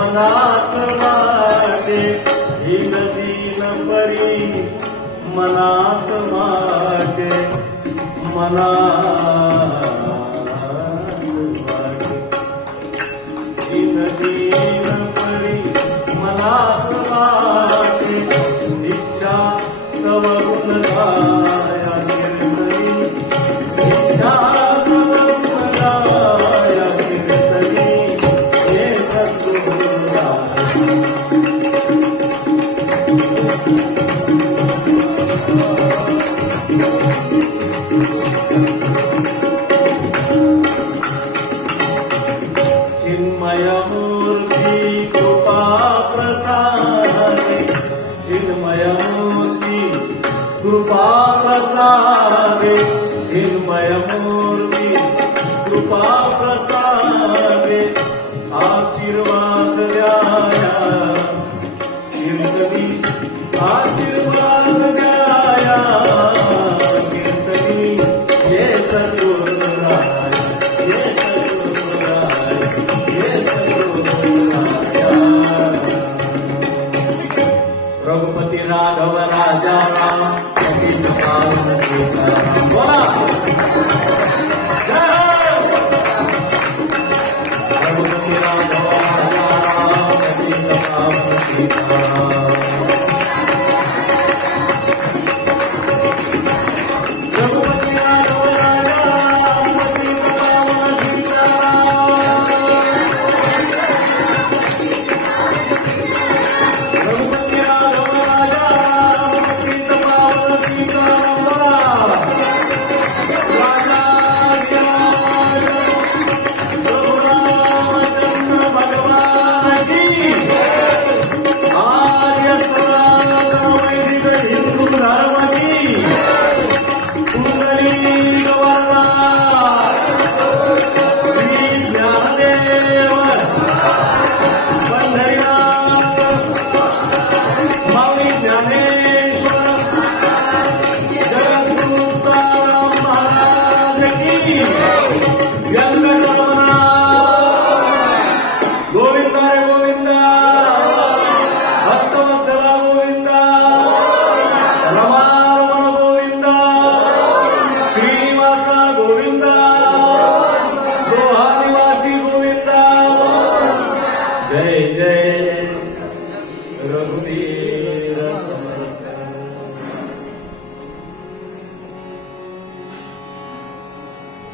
मनास वाटे ही नदी मनास वाटे मनास वाटे दिन दिन परी मनास वाटे इच्छा तव गुण गाया कीर्तनी इच्छा तव गुण गाया कीर्तनी हे सद्गुरु चिन्मय मूर्ति कृपा प्रसादे चिन्मय मूर्ति कृपा प्रसादे चिन्मय मूर्ति कृपा प्रसादे आशीर्वाद द्याया कीर्तनी आशीर्वाद द्याया कीर्तनी ये सद्गुरु राया ये सद्गुरु राया ये सद्गुरु राया रघुपति राघव राजा राम गोविंद पावन सीताराम बोला रघुपति राघव राजा राम गोविंद पावन सीताराम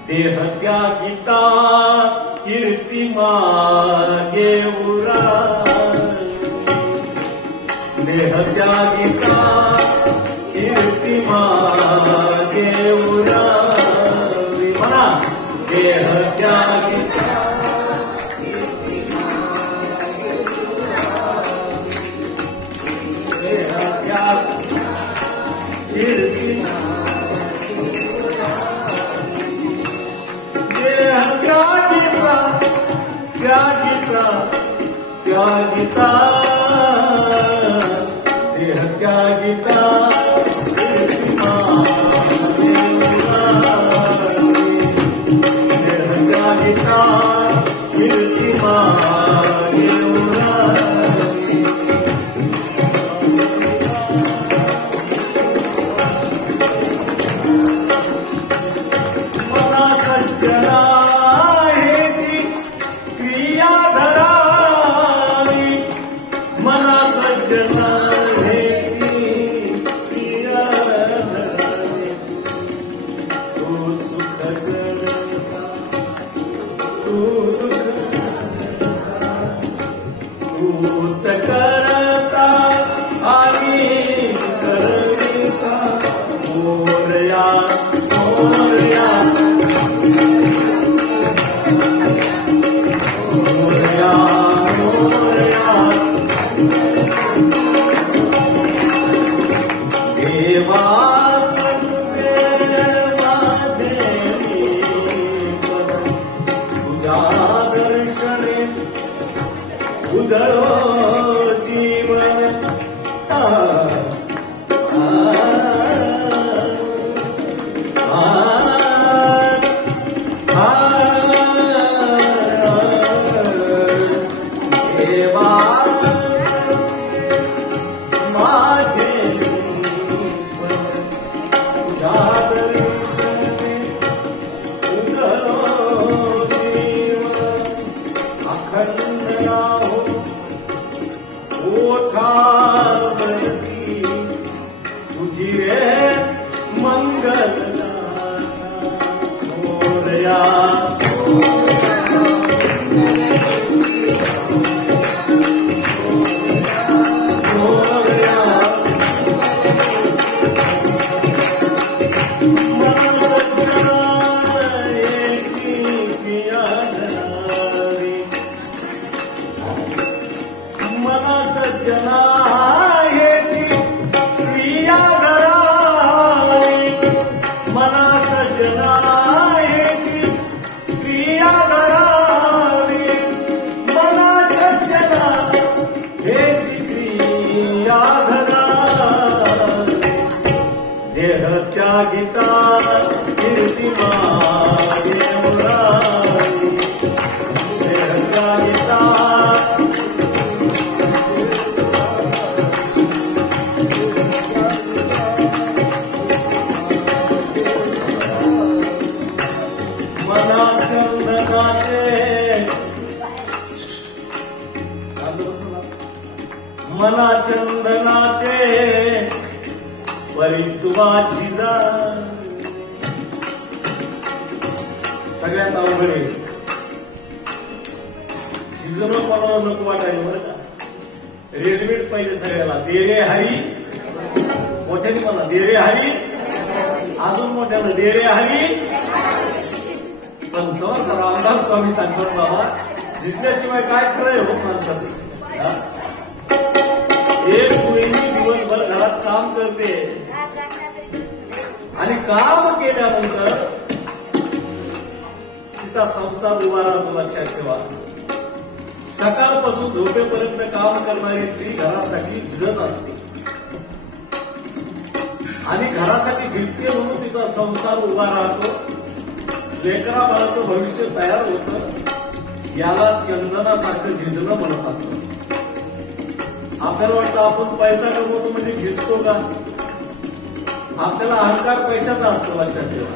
देह त्यागिता कीर्ति मागे उराई देह त्यागिता कीर्ति मागे उराई मना देह त्यागिता देह त्यागिता कीर्ति त्यागिता देह त्यागिता देह त्यागिता कीर्तिमा मना सज्जना करता आली करता मोरया मोरया मोरया मोरया देवा संदेर माझे तुझा दर्शने उदरो जीवन ओठावरती तुझी रे मंगल मोरया गीता कीर्तिमा गीता मना चंदनाचे मना चंदनाचे परितुवाची सगळ्यात अवघड आहे शिजणं बनवणं नको वाटायला बरं का रेडीमेड पाहिजे सगळ्याला देरे हरी मोठ्याने म्हणा देरे हरी अजून मोठ्यानं देरे हरी पण समर्थ रामदास स्वामी सांगतात बाबा जिंकल्याशिवाय काय खरंय हो माणसाचं एक मुलगी दिवसभर घरात काम करते आणि काम केल्यानंतर तिचा संसार उभा राहतो लक्षात ठेवा सकाळपासून झोपेपर्यंत काम करणारी स्त्री घरासाठी झिजत असते आणि घरासाठी झिजते म्हणून तिचा संसार उभा राहतो लेकरा बाळाचं भविष्य तयार होतं याला चंदनासारखं झिजणं म्हणत असतं आपल्याला वाटतं आपण पैसा कमवतो म्हणजे झिजतो का आपल्याला अहंकार पैशाचा असतो लक्षात ठेवा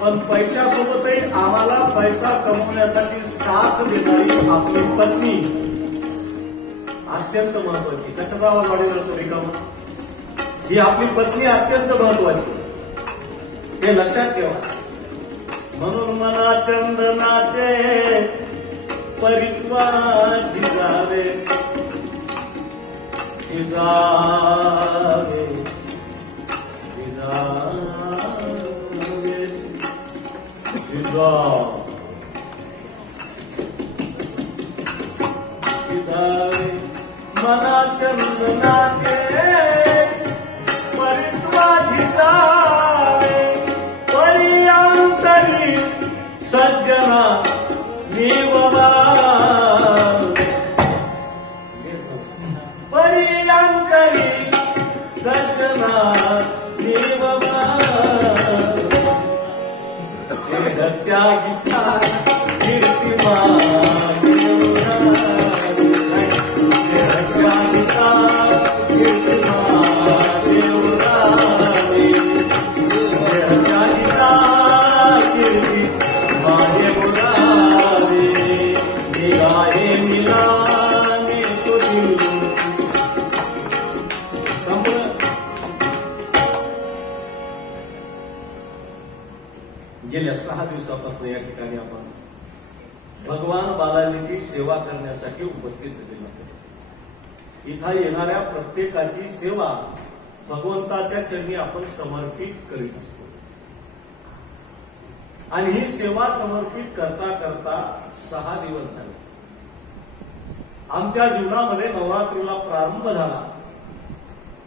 पण पैशासोबतही आम्हाला पैसा कमवण्यासाठी साथ देणारी आपली पत्नी अत्यंत महत्वाची कशाचा आवाज वाढेल असतो रिकामा ही आपली पत्नी अत्यंत महत्वाची हे लक्षात ठेवा म्हणून मना चंदनाचे परित्वा झिजावे झिजावे झिजावे झिजावे मना चंदनाचे परित्वा झिजावे परियांतरी सज्जना निववा परियांतरी सज्जना निववा त्या गीता कीर्तिमा गेल्या 6 दिवसापासून या ठिकाणी आपण भगवान बालाजीची सेवा करण्यासाठी उपस्थित झालेलो आहोत. इथं येणाऱ्या प्रत्येकाची सेवा भगवंताच्या चरणी आपण समर्पित करीत असतो आणि ही सेवा समर्पित करता करता 6 दिवस झाले. आमच्या जीवनामध्ये नवरात्रीला प्रारंभ झाला.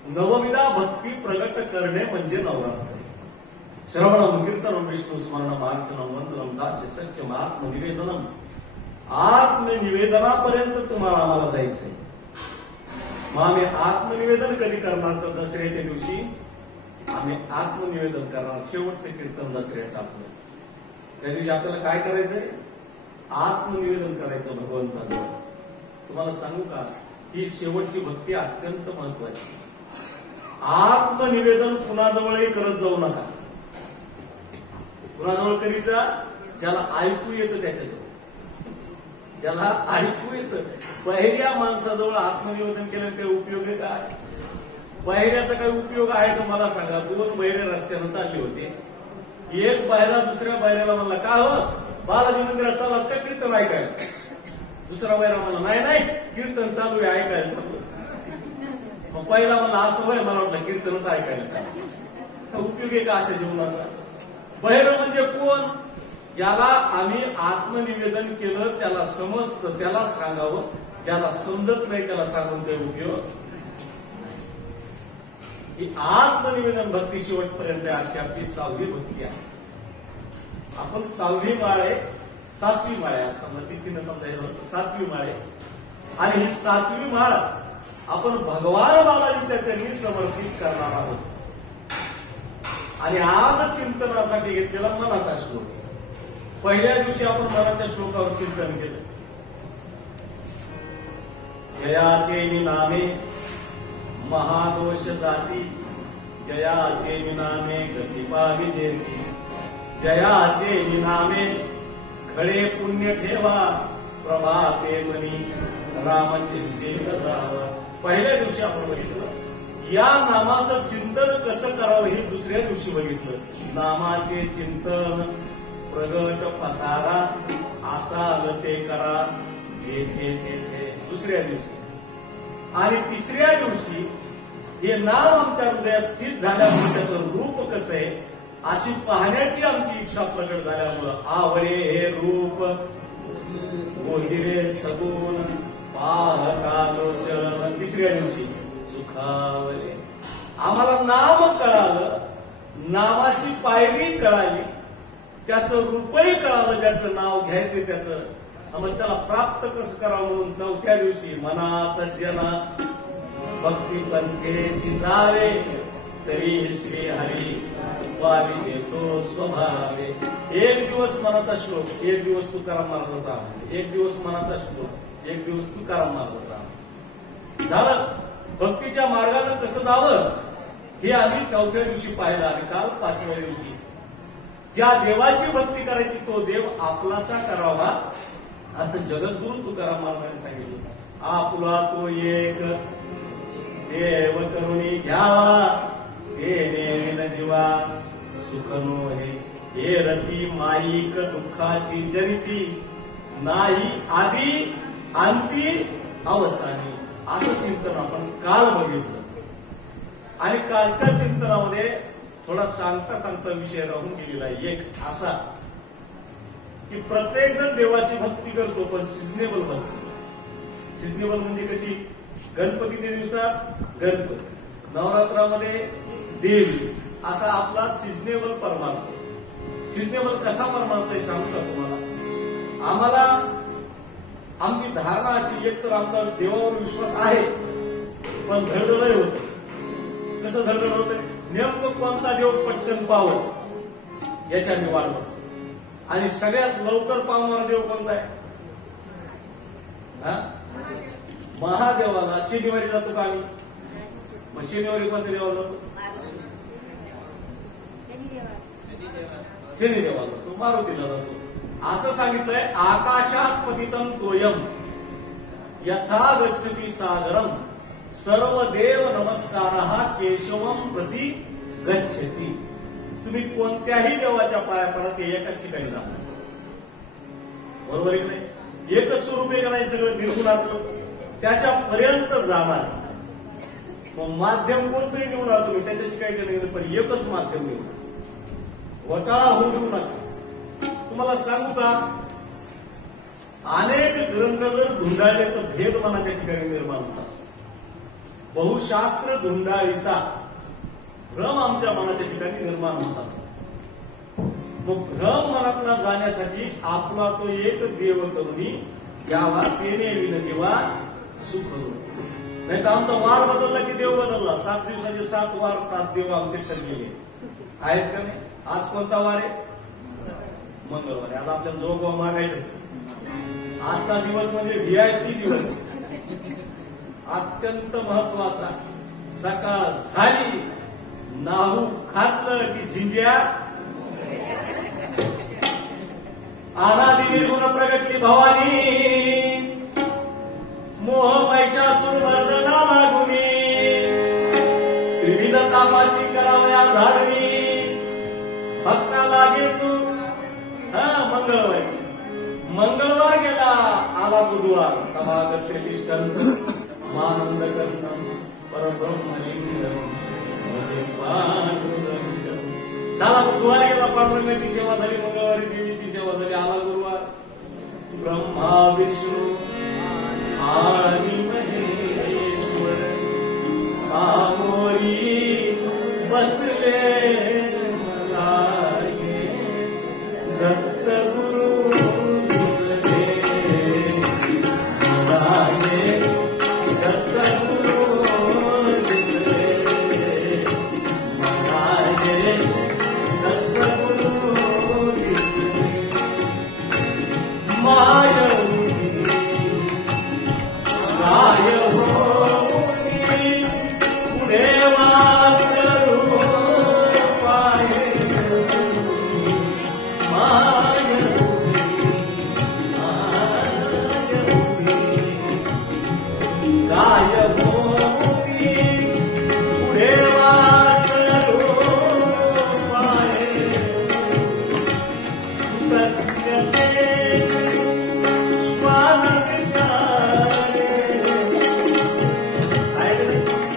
नवविधा भक्ती प्रगट करणे म्हणजे नवरात्र. श्रवणम कीर्तनम विष्णू स्मरणम अर्चनम वंदनम दास्य सत्यम आत्मनिवेदनम. आत्मनिवेदनापर्यंत तुम्हाला आम्हाला जायचंय. मग आम्ही आत्मनिवेदन कधी करणार तर दसऱ्याच्या दिवशी आम्ही आत्मनिवेदन करणार. शेवटचं कीर्तन दसऱ्याचं आपलं. त्या दिवशी आपल्याला काय करायचंय? आत्मनिवेदन करायचं भगवंताजवळ. तुम्हाला सांगू का ही शेवटची भक्ती अत्यंत महत्वाची. आत्मनिवेदन कुणाजवळही करत जाऊ नका. कुणाजवळ करीचा ज्याला ऐकू येतं त्याच्याजवळ. ज्याला ऐकू येतं. बहिऱ्या माणसाजवळ आत्मनिवेदन केलं काही उपयोग आहे काय? बहिऱ्याचा काही उपयोग आहे का मला सांगा. 2 बहिरे रस्त्यानं चालले होते. एक बहिरा दुसऱ्या बहिऱ्याला म्हणला, का हो बालाजी मंदिरात चला का कीर्तन ऐकायला? दुसरा बहिरा म्हणला, नाही कीर्तन चालू आहे, ऐकायला चालू. मग पहिला म्हणला, असं होय, मला वाटलं कीर्तनच ऐकायला चालू. उपयोग आहे का अशा जीवनाचा? बहिर म्हणजे कोण? ज्याला आम्ही आत्मनिवेदन केलं त्याला समजतं, त्याला सांगावं. ज्याला समजत नाही त्याला सांगून काही उपयोग. ही आत्मनिवेदन भक्ती शेवटपर्यंत आजची आपली 6वी भक्ती आहे. आपण 6वी माळ आहे, 7वी माळ आहे असं तिथीनं समजायचं होतं. 7वी माळ आहे आणि ही 7वी माळ आपण भगवान बालाजीच्या चरणी समर्पित करणार आहोत. आणि आज चिंतनासाठी घेतलेला मनाचा श्लोक. पहिल्या दिवशी आपण मनाच्या श्लोकावर चिंतन केलं. जयाचे निनामे महादोष जाती, जयाचे निनामे गती पावी देती, जयाचे निनामे खडे पुण्य ठेवा, प्रभाते मनी रामचिंते जावा. पहिल्या दिवशी आपण बघितलं या नामाचं चिंतन कसं करावं हे दुसऱ्या दिवशी बघितलं. नामाचे चिंतन प्रगट पसारा, आसाल ते करा जेथे तेथे दुसऱ्या दिवशी. आणि तिसऱ्या दिवशी हे नाव आमच्या हृदयात स्थित झाल्यामुळे त्याचं रूप कसं आहे अशी पाहण्याची आमची इच्छा प्रकट झाल्यामुळं आवरे हे रूप गोजिरे सगुण पाहकालोचन. तिसऱ्या दिवशी सुखावले. आम्हाला नाम कळालं, नामाची पायरी कळाली, त्याचं रूपही कळालं, ज्याचं नाव घ्यायचं त्याचं. मग त्याला प्राप्त कसं करावं म्हणून 4थ्या दिवशी मना सज्जना भक्ती पंथेची जावे, तरी श्री हरी उपाधी तो स्वभावे. एक दिवस मनाचा श्लोक, एक दिवस तुकाराम महाराजाचा, एक दिवस मनाचा श्लोक, एक दिवस तुकाराम महाराजाचा. झालं. भक्तीच्या मार्गानं कसं जावं हे आम्ही 4थ्या दिवशी पाहिलं. आणि काल 5व्या दिवशी ज्या देवाची भक्ती करायची तो देव आपलासा करावा असं जगद्गुरु तुकाराम महाराजांनी सांगितलं. आपला तो एक देव करुणी घ्यावा, ते नेमिन जीवा सुख नो हे रती माईक दुःखाची जनिती, नाही आधी अंती अवसानी. असं चिंतन आपण काल बघितलं. आणि कालच्या चिंतनामध्ये थोडा सांगता विषय राहून गेलेला आहे. एक असा की प्रत्येक जण देवाची भक्ती करतो, पण सिजनेबल भक्ती. सिजनेबल म्हणजे कशी? गणपतीच्या दिवसात गणपती, नवरात्रामध्ये देवी, असा आपला सिजनेबल परमार्थ. सिजनेबल कसा परमार्थ आहे सांगतो तुम्हाला. आम्हाला आमची धारणा अशी, एक तर आमचा देवावर विश्वास आहे पण धडधड होत. कसं धडधड होत? नेमकं कोणता देव पटकन पावत याच्याने वाढवत. आणि सगळ्यात लवकर पावणारा देव कोणता आहे? महादेवाला. शनिवारी जातो का आम्ही? मग शनिवारी कोणत्या देवाला जातो? शनिदेवाला जातो, मारुतीला जातो. असं सांगितलंय, आकाशात पतितं तोयम यथा गच्छति सागरम सर्व देव नमस्कारः केशवम प्रति गच्छति. तुम्ही कोणत्याही देवाच्या पाया पडा, ते एकाच ठिकाणी जाणार. बरोबर आहे नाही? एकच स्वरूप आहे का नाही? सगळं निर्गुणात्मक त्याच्यापर्यंत जाणार. मग माध्यम कोणतंही निवडा तुम्ही, त्याच्याशी काही नाही, पण एकच माध्यम निवडा. वटाळा होऊ देऊ नका. तुम्हाला सांगू का, अनेक ग्रंथ जर धुंडाळले तर भेद मनाच्या ठिकाणी निर्माण होतात. बहुशास्त्र धुंडाळीता भ्रम आमच्या मनाच्या ठिकाणी निर्माण होत असतो. मग भ्रम मनातला जाण्यासाठी आपला तो एक देव करुणी घ्यावा, तेने विन जीवा सुख. नाही तर आमचा वार बदलला की देव बदलला. 7 दिवसाचे 7 वार 7 देव आमचे ठरलेले आहेत का नाही? आज कोणता वार आहे? मंगळवार. आता आपल्याला जोगवा मागायचंच. आजचा दिवस म्हणजे VIP दिवस, अत्यंत महत्वाचा. सकाळ झाली, नाहू घातलं की झिंज्या अनादि निर्गुण प्रगती भवानी मोह पैशासूर मर्दना लागुनी त्रिविध तापाची करावया झाडणी भक्ता लागे तू मंगळवार गेला आला बुधवार सभागत प्रतिष्ठंत मानंद कर्णम परब्रह्मलिंगम झाला बुधवार गेला पांडुरंगाची सेवा झाली मंगळवारी देवीची सेवा झाली आला गुरुवार ब्रह्मा विष्णू आणि महेश्वर सामोरी बसले मलाये दत्त गुरु दिसले मलाये दत्त गुरु दिसले मलाये दत्त गुरु दिसले माय हो पुढे वासरू पाये माय गाय हो पुढे वासरू पाये तत्कते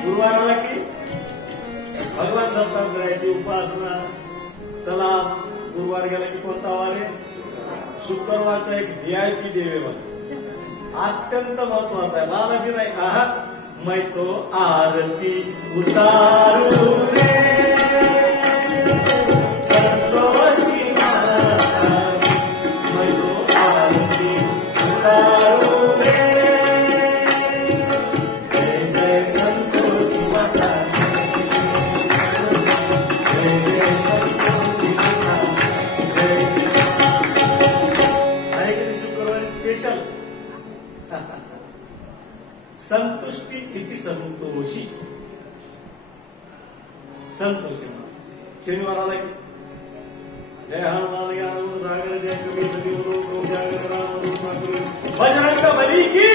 गुरुवाराला की भगवान दत्तात्रयाची उपासना. चला गुरुवार गेला की कोणता वार आहे? शुक्रवारचा एक VIP देवेवर अत्यंत महत्वाचा आहे. बालाजी नाही आहात मै तो आरती उतारू रे संतोषी माता मै तो आरती उतारू रे जय जय संतोषी माता जय जय संतोषी माता जय आहे की शुक्रवारी स्पेशल संतुष्टी इति संतोषी संतोषी शनिवाराला की जय हनुमान ज्ञान सागर जय कबीर सती बजरंग बली की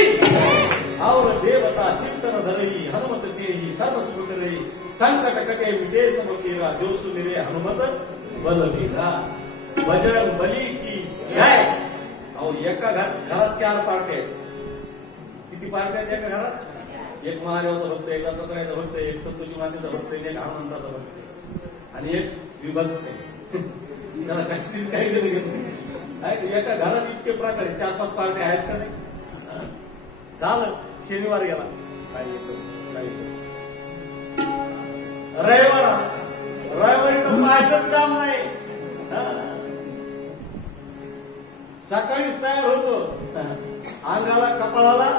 और देवता चिंतन धरई हनुमत से ही सर्व सुख करे संकट कटे मिटे सब केरा जो सुमिरे हनुमत बलवीरा बजरंग बली की जय. और एका घरात 4 पार्ट्या आहेत. किती पार्ट्या आहेत एका घरात? एक महादेवाचा भक्त, एक दत्तात्रयाचा भक्त, एक संतोषी मातेचा भक्त, एक हनुमंताचा भक्त आणि एक विभक्त. त्याला कसलीच काही गरज नाही. एका घरात इतके प्रकार 4-5 पार्ट्या आहेत का नाही? झालं शनिवार गेला काही रविवारी तर पाहायचंच काम नाही. सकाळीच तयार होतो अंगाला कपाळाला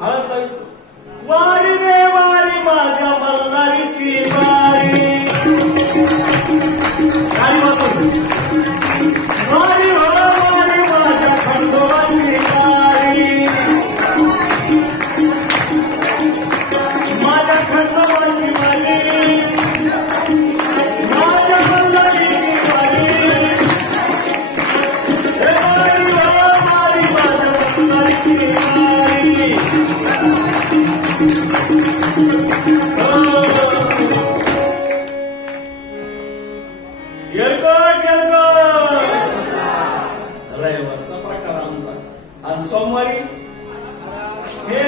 हळद लागतो. वारी रे वारी माझ्या मल्हारीची वारी वारी हो वारी माझ्या खंडोबाची वारी माझ्या खंडोबाची वारी माझ्या मल्हारीची वारी वारी हो वारी माझ्या मल्हारीची वारी. रविवारचा प्रकार आमचा. आणि सोमवारी हे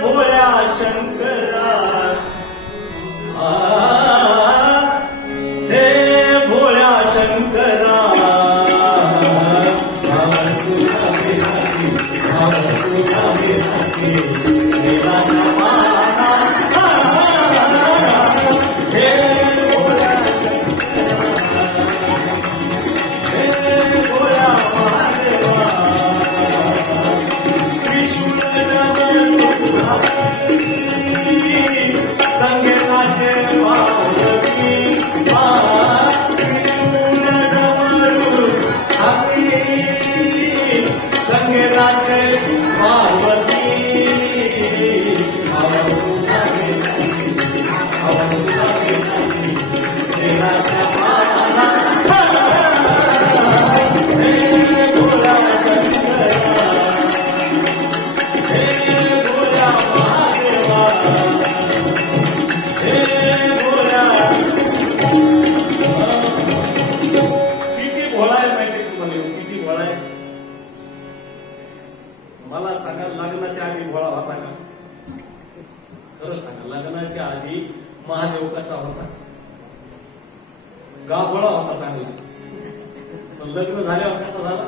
भोळ्या शंकरा हे भोळ्या शंकरा तुला खरं सांगा, लग्नाच्या आधी महादेव कसा होता? गावगोळा होता चांगला. पण लग्न झाल्यावर कसा झाला?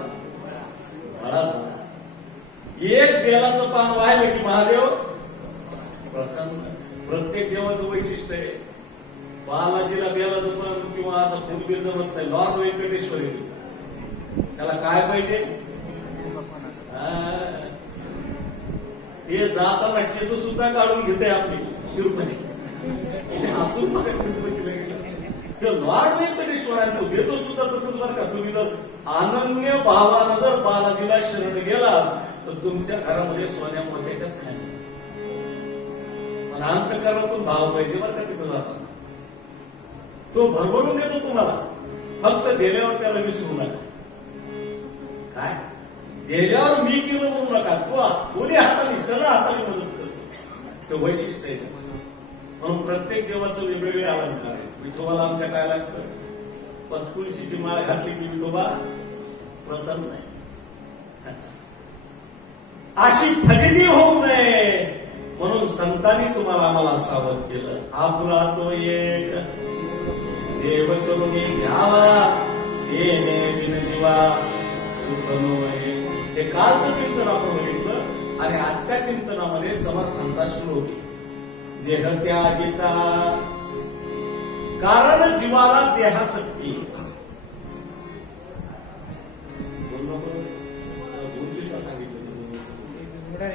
बळा झाला. एक बेलाचं पान वाहिलं की महादेव प्रसन्न. प्रत्येक देवाचं वैशिष्ट्य आहे. बालाजीला बेलाचं पान किंवा असं फुलबील जमत नाही. लॉर्ड व्यंकटेश्वरी त्याला काय पाहिजे? हे जाताना केस सुद्धा काढून घेते आपली तिरुपती असून बघा तिरुपतीला गेलं लॉर्ड व्यंकटेश्वरांचं घेतो सुद्धा तसंच बरं का. तुम्ही जर अनन्य भावानं जर बालाजीला शरण गेला तर तुमच्या घरामध्ये सोन्या मोत्याच्याच खाली पण अंतःकरणातून भाव पाहिजे बरं का. तिथं जाताना तो भरभरून देतो तुम्हाला. फक्त गेल्यावर त्याला विसरू नका. काय गेल्यावर मी केलं म्हणू नका. तो दोन्ही हाताने सरळ हाताने मदत करतो. ते वैशिष्ट्य आहे त्याचं. म्हणून प्रत्येक देवाचं वेगवेगळे अलंकार आहे. विठोबाला आमच्या काय लागतं? बस तुळशीची माळ घातली की विठोबा प्रसन्न आहे. अशी फजिती होऊ नये म्हणून संतांनी तुम्हाला आम्हाला सावध केलं. आपला तो एक देव करून घ्यावा येणे बिनजीवा सुख नये. हे कालचं चिंतन आपण बघितलं आणि आजच्या चिंतनामध्ये समर्थांचा सुरू होती. देह त्यागिता कारण जीवाला देहासक्ती.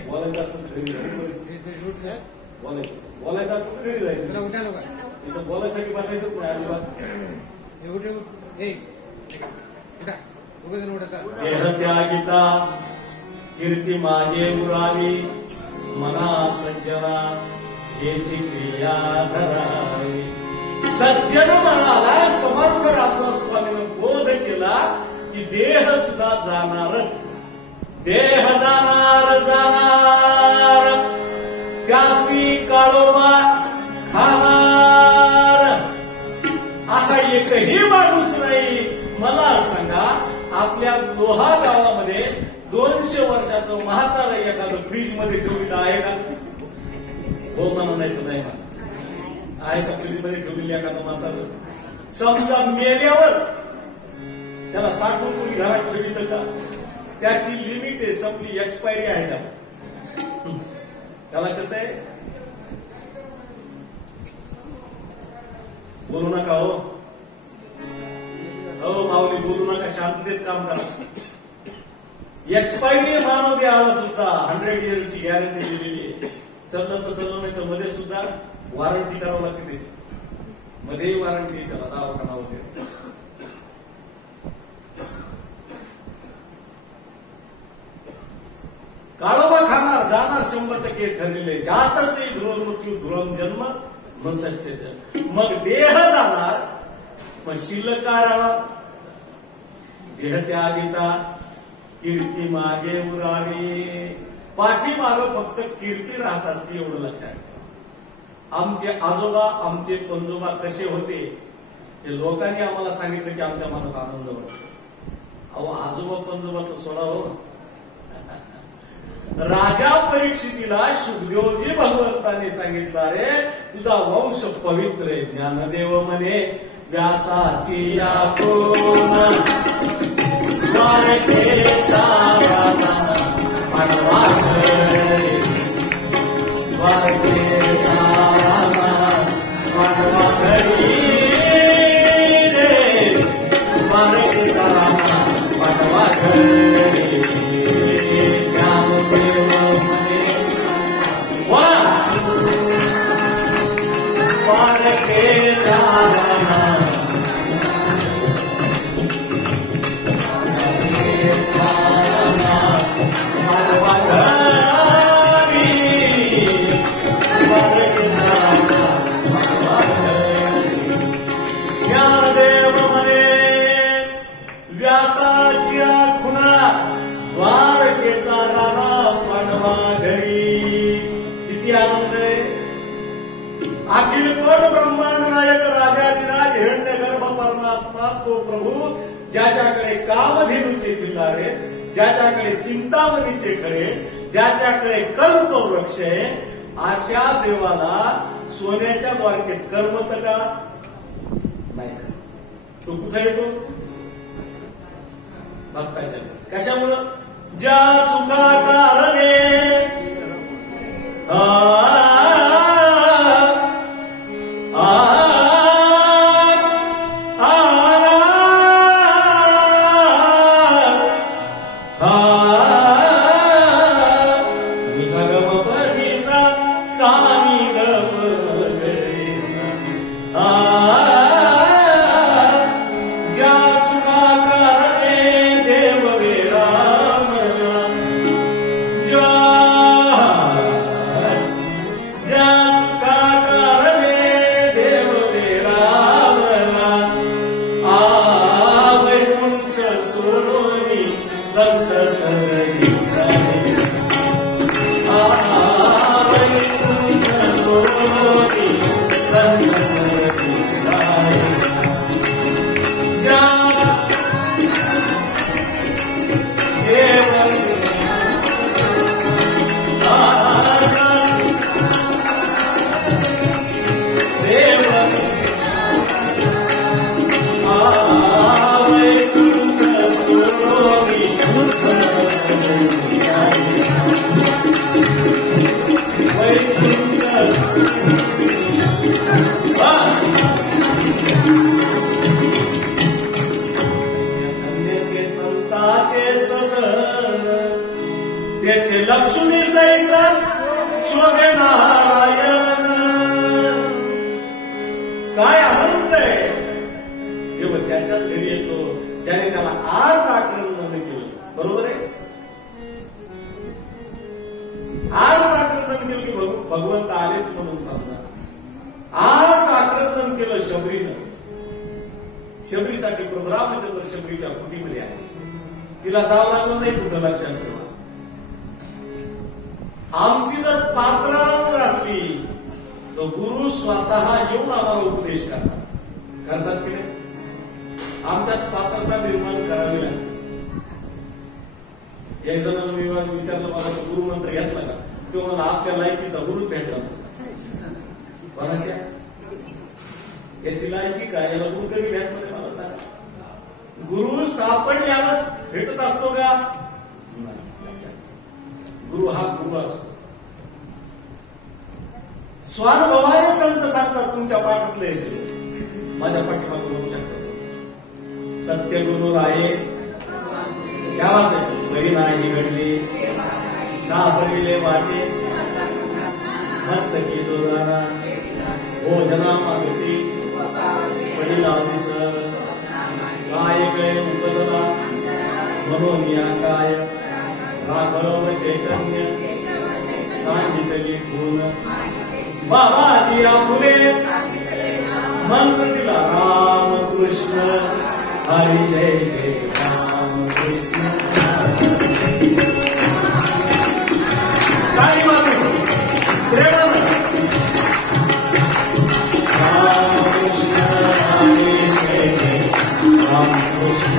बोलायचं असतं घरी बोलायचं असतं घरी जायचं. बोलायसाठी बसायचं कोणी अजिबात. देह त्यागिता कीर्ती मागे उरावी मना सज्जना याची क्रिया धरावी. सज्जन मनाला समर्थ रामदास स्वामीनं बोध केला की देह सुद्धा जाणारच. देह जाणार जाणार त्यासी काळोबा खाणार असा एकही माणूस नाही. मला सांगा आपल्या लोहा गावामध्ये 200 वर्षाचं म्हातारं एखादं फ्रीज मध्ये ठेवलेलं आहे का? हो म्हणा नाही तर नाही म्हणा. आहे का फ्रीज मध्ये ठेवलेली एखादं म्हातारं? समजा मेल्यावर त्याला साठवून कोणी घरात ठेवित का? त्याची लिमिट आहे, संपली, एक्सपायरी आहे त्याला कसं आहे? बोलू नका हो. हो माऊली बोलू नका. शांततेत काम करा. एक्सपायरी मानव द्यावा सुद्धा 100 इयरची गॅरंटी दिलेली आहे. चाललं तर चाललं नाही तर मध्ये सुद्धा वॉरंटी करावं लागते त्याची. मध्ये वॉरंटी त्याला दवाखाना वगैरे. काळोबा खाणार जाणार 100% ठरलेले. जातसे ध्रुव मृत्यू ध्रुवम जन्म म्हणत. मग देह जाणार मग शिल्लक काय राहणार? देह त्यागिता कीर्ती मागे उरावी. पाठीमाग फक्त कीर्ती राहत असते एवढं लक्षात. आमचे आजोबा आमचे पंजोबा कसे होते ते लोकांनी आम्हाला सांगितलं की आमच्या मनात आनंद वाटतो. अहो आजोबा पंजोबा तर सोडा हो. राजा परीक्षितीला शुभदेवजी भगवंतांनी सांगितलं रे तुझा वंश पवित्र आहे. ज्ञानदेव म्हणे व्यासाची या कोण द्वारकेचा राजा मानवा घरी. द्वारकेचा राजा मानवा घरी रे. द्वारकेचा राजा मानवा घरी. अखिल कोण ब्रह्मांड नायक राजाधिराज हिरण्यगर्भ परमात्मा तो प्रभू ज्याच्याकडे कामधेनूचे जिल्हारे, ज्याच्याकडे चिंतामणीचे खरे, ज्याच्याकडे कल्पवृक्ष आहे अशा देवाला सोन्याच्या द्वारकेत करमत का नाही? तो कुठे येतो? भक्ताच्या. कशामुळं? ज्या सुखा कारणे लक्ष्मी सहित शोभे नारायण. काय आनंद आहे जेव्हा त्याच्यात घरी येतो, ज्याने त्याला आठ आक्रमण केलं. बरोबर आहे? आठ आक्रमण केलं की भगवंत आलेच म्हणून समजा. आठ आक्रमण केलं शबरीनं. शबरीसाठी प्रभू रामचंद्र शबरीच्या कुटीमध्ये आहे. तिला जावं लागलं नाही कुठं, लक्षात ठेवा. आमची जर पात्र असली तर गुरु स्वतः येऊन आम्हाला उपदेश करतात की नाही? आमच्यात पात्रता निर्माण करावी लागते. एक जणांना मी विचारलं, मला गुरुमंत्र घेतला का? तो मला आपल्या लायकीचा गुरु भेटला. कोणाच्या याची लायकी काय? याला गुरु कधी भेटलं मला सांगा. गुरु सापडल्यालाच भेटत असतो का? गुरु हा गुरु असतो. स्वानुभवाने संत सांगतात, तुमच्या पाठातले माझ्या पाठीमागे बघू शकतात. सत्य गुरु राये क्या बात आहे. घरी नाही घडली सापडले वाटे मस्तकी जो जाणा भोजना मागती वडीला दिसर काय काय उपदला म्हणून या काय राघव चैतन्य सांगितली गुण बाबाजी आपुले मंत्र दिला राम कृष्ण हरी जय जय राम कृष्ण. काही बात प्रेम राम कृष्ण हरी जय जय राम कृष्ण.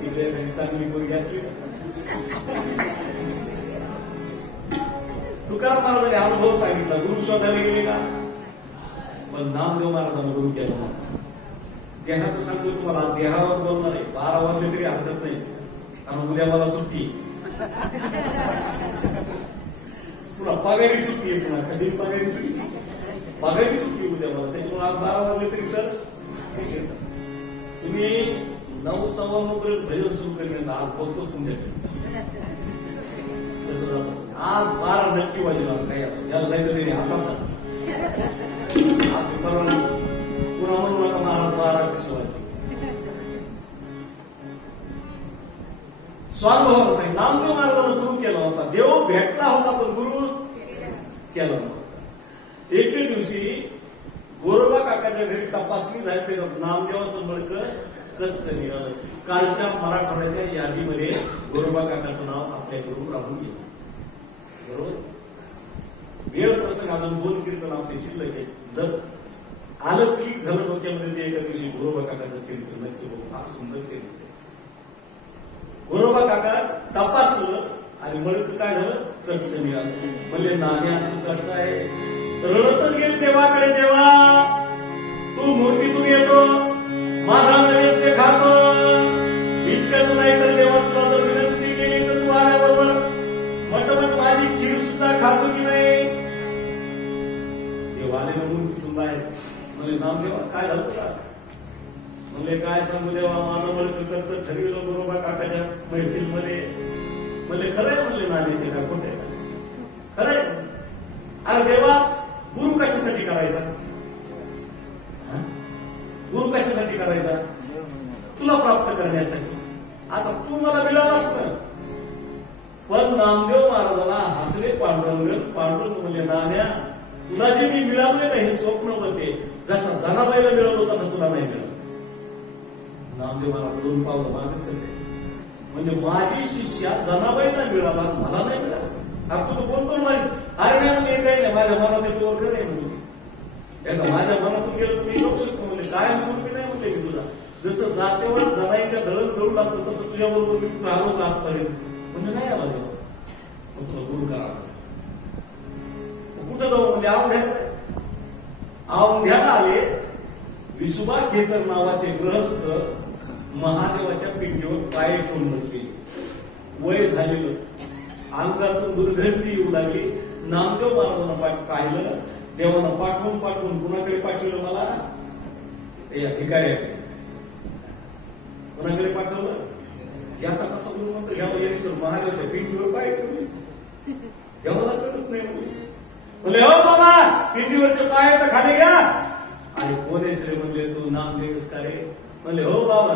तिकडे चांगली मुलगी असली. तुकाराम महाराजांनी अनुभव सांगितला. गुरु शोधायला गेले का, पण नामदेव महाराजांना गुरु केला. देहाचं सांगतो तुम्हाला, देहावर बोलणार आहे. 12 वाजले तरी हरकत नाही, कारण उद्या मला सुट्टी. पुन्हा पगारी सुट्टी आहे. पुन्हा कधी पगारी सुट्टी उद्या मला. त्याच्यामुळे आज 12 वाजले तरी सर तुम्ही 9:15 पर्यंत भजन सुरू करेल. आज बोलतो तुमच्याकडे तसं जातं. आज 12 नक्की वाजणार. काही असो, याला जायचं तरी आताच पुन्हा म्हणू नका महाराज 12 कसं वाजले. स्वानुभवाला सांगितलं. नामदेव महाराजांना गुरु केला होता. देव भेटला होता पण गुरु केला होता. एके दिवशी गोरोबा काकाच्या घरी तपासणी झाली. ते नामदेवाचं मडकं कच्च निघालं. कालच्या मराठवाड्याच्या यादीमध्ये गोरोबा काकाचं नाव आपल्या गुरु राहून गेलं. बरोबर. वेळ प्रसंग अजून 2 कीर्तन आपले शिल्लक आहे. जर आलं की झालं डोक्यामध्ये ते एका दिवशी गोरोबा काकाचं चिंतन नक्की बघू. फार सुंदर चिंतन. गोरोबा काका तपासलं आणि मडकं काय झालं, कच्च मिळालं. म्हणजे नाण्या तू कच्च आहे. रडतच गेली देवाकडे. देवा तू मूर्तीतून येतो, माझा नैवेद्य खातो. इतकंच नाही तर देवा तुला जर विनंती केली तर तू आल्याबरोबर मटमट माझी खीर सुद्धा खातो की नाही. देवाने मूर्तीतून बाहेर म्हणजे नामदेवा काय झालं तुला. म्हणजे काय सांगू देवा, माझं मडकं करतं ठरविलं गोरोबा काकाच्या मैफिलमध्ये. म्हणजे खरंय म्हणले नाणे ते का खोटे खरंय. अरे देवा गुरु कशासाठी करायचा, गुरु कशासाठी करायचा, तुला प्राप्त करण्यासाठी. आता तू मला मिळालास ना. पण नामदेव महाराजांना हसले पांडुरंग म्हणजे नाण्या तुला जे मी मिळालोय ना हे स्वप्न होते. जसा जनाबाईला मिळवलो तसा तुला नाही मिळालं. नामदेव महाराज 2 पावलं मागे सरले. म्हणजे माझी शिष्या जनाबाईला मिळाला, मला नाही मिळाला. आता तू बोलतो माझी अरे नाही काही नाही, माझ्या मनात येतो खरं आहे म्हणून. एकदा माझ्या मनातून गेलं तुम्ही येऊ शकतो म्हणजे कायम स्वरूपी नाही म्हणले की तुला. जसं जातेवर जनाईच्या धरण करू लागतो तसं तुझ्याबरोबर मी राहलो का आजपर्यंत. म्हणजे नाही आला तेव्हा मग तुला गुरु करा. कुठं जाऊ म्हणजे औंध्याला आले. विसुबा खेचर नावाचे गृहस्थ महादेवाच्या पिंडीवर पाय ठेवून बसले. वय झालेलं, अंगातून दुर्गंधी येऊ लागली. नामदेव महाराजांना पाहिलं. देवानं पाठवून कुणाकडे पाठवलं मला, या भिकाऱ्याकडे. कुणाकडे पाठवलं, याचा कसा गुरु म्हणतो घ्यावं येईल तर महादेवाच्या पिंडीवर पाय ठेवले. देवाला कळत नाही म्हणले हो बाबा पिंडीवरचे पाय तर खाली घ्या. आणि कोणेच रे म्हणले तू नामदेवच का रे. म्हणले हो बाबा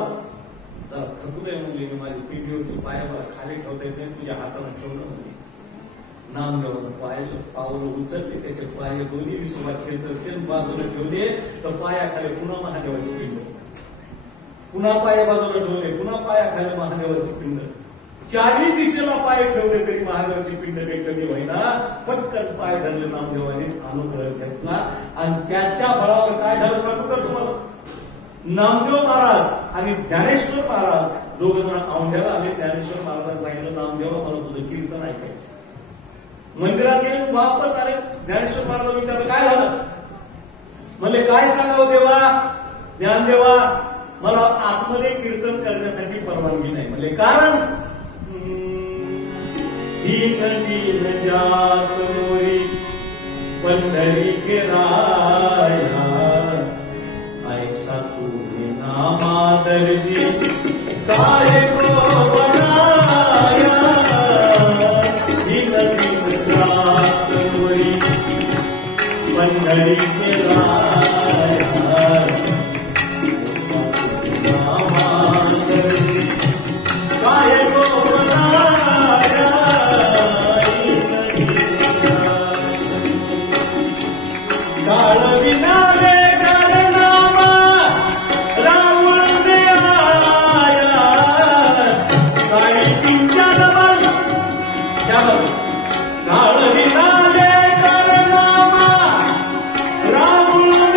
जरा थकलोय म्हणले मी, माझ्या पिंडीवरचे पाय मला खाली ठेवता येत नाही, तुझ्या हाताने ठेवलं म्हणले. नामदेवानं पाहिलं, पावलं उचलले, त्याचे पाय दोन्ही विसोबा खेचरचे बाजूला ठेवले. तर पायाखाली पुन्हा महादेवाची पिंड, पुन्हा पाया बाजूला ठेवले, पुन्हा पायाखाली महादेवाची पिंड. 4ही दिशेला पाय ठेवले तरी महादेवाची पिंड काही कमी होईना. पटकन पाय धरले नामदेवाने, अनुग्रह घेतला आणि त्याच्या फळावर काय झालं सांगू का तुम्हाला. नामदेव महाराज आणि ज्ञानेश्वर महाराज दोघ जण औंध्याला आले. ज्ञानेश्वर महाराजांनी सांगितलं नामदेवा मला तुझं कीर्तन ऐकायचं. मंदिरात गेले, वापस आले. ज्ञानेश्वर महाराज विचारलं काय झालं. म्हणले काय सांगावं देवा, ज्ञानदेवा मला आतमध्ये कीर्तन करण्यासाठी परवानगी नाही. म्हणले कारण दीन दीन जात मोरी पंढरी के राया, ऐसा तूने नामादरजी काय को बनाया. दीन दीन जात मोरी पंढरी के राया, नामादरजी काय को बनाया. काळ विनाले नामा रावण आया, काळी पिंच्या नमन काळ विनाले नामा रावण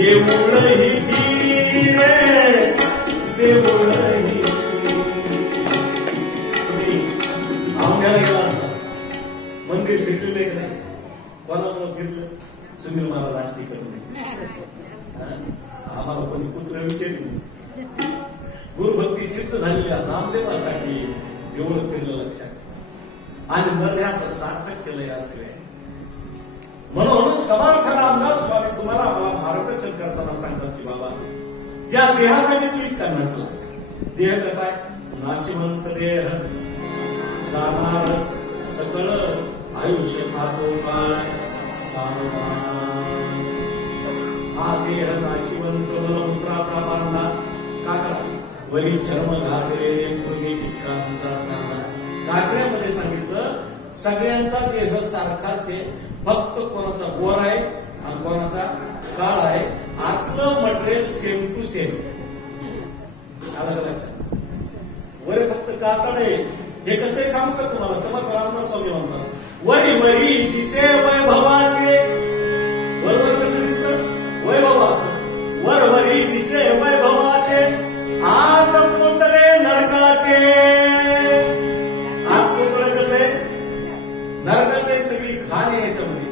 देऊळही रे देऊळही. तुम्ही आंब्याला गेला असता मंदिर फिरलेलं आहे का नाही? कोणामुळे फिरलं? सुनील महाराज आष्टी करून आम्हाला कोणी पुत्र विचारले. गुरुभक्ती सिद्ध झालेल्या नामदेवासाठी एवढं फिरलं लक्षात आणि मध्याचं सार्थक केलं या सगळ्या. म्हणून समर्थ रामदास स्वामी तुम्हाला मार्गदर्शन करताना सांगतात की बाबा ज्या देहासाठी तू इतका नटलास, देह कसा आहे? नाशिवंत देह, जाणार सकळ आयुष्य खातो काळ हा देह नाशिवंत मलमूत्राचा बांधला काकडा वरी चर्म घातले पूर्वी पिकांचा सारा. काकड्यामध्ये सांगितलं सगळ्यांचा देह सारखाच आहे, फक्त कोणाचा गोर आहे आणि कोणाचा काळ आहे. आतलं मटेरियल सेम टू सेम. आलं लक्षात? वरी फक्त कातड आहे. हे कसं आहे सांगू का तुम्हाला? समर्थ रामदास स्वामी म्हणतात वरी वरी दिसे वैभवाचे. वरवर कसं दिसतं? वैभवाचं. वरवरी दिसे वैभवाचे आत पुतळे नरकाचे. आत पुतळं कसं आहे? नरकात सगळी घाण आहे याच्यामध्ये.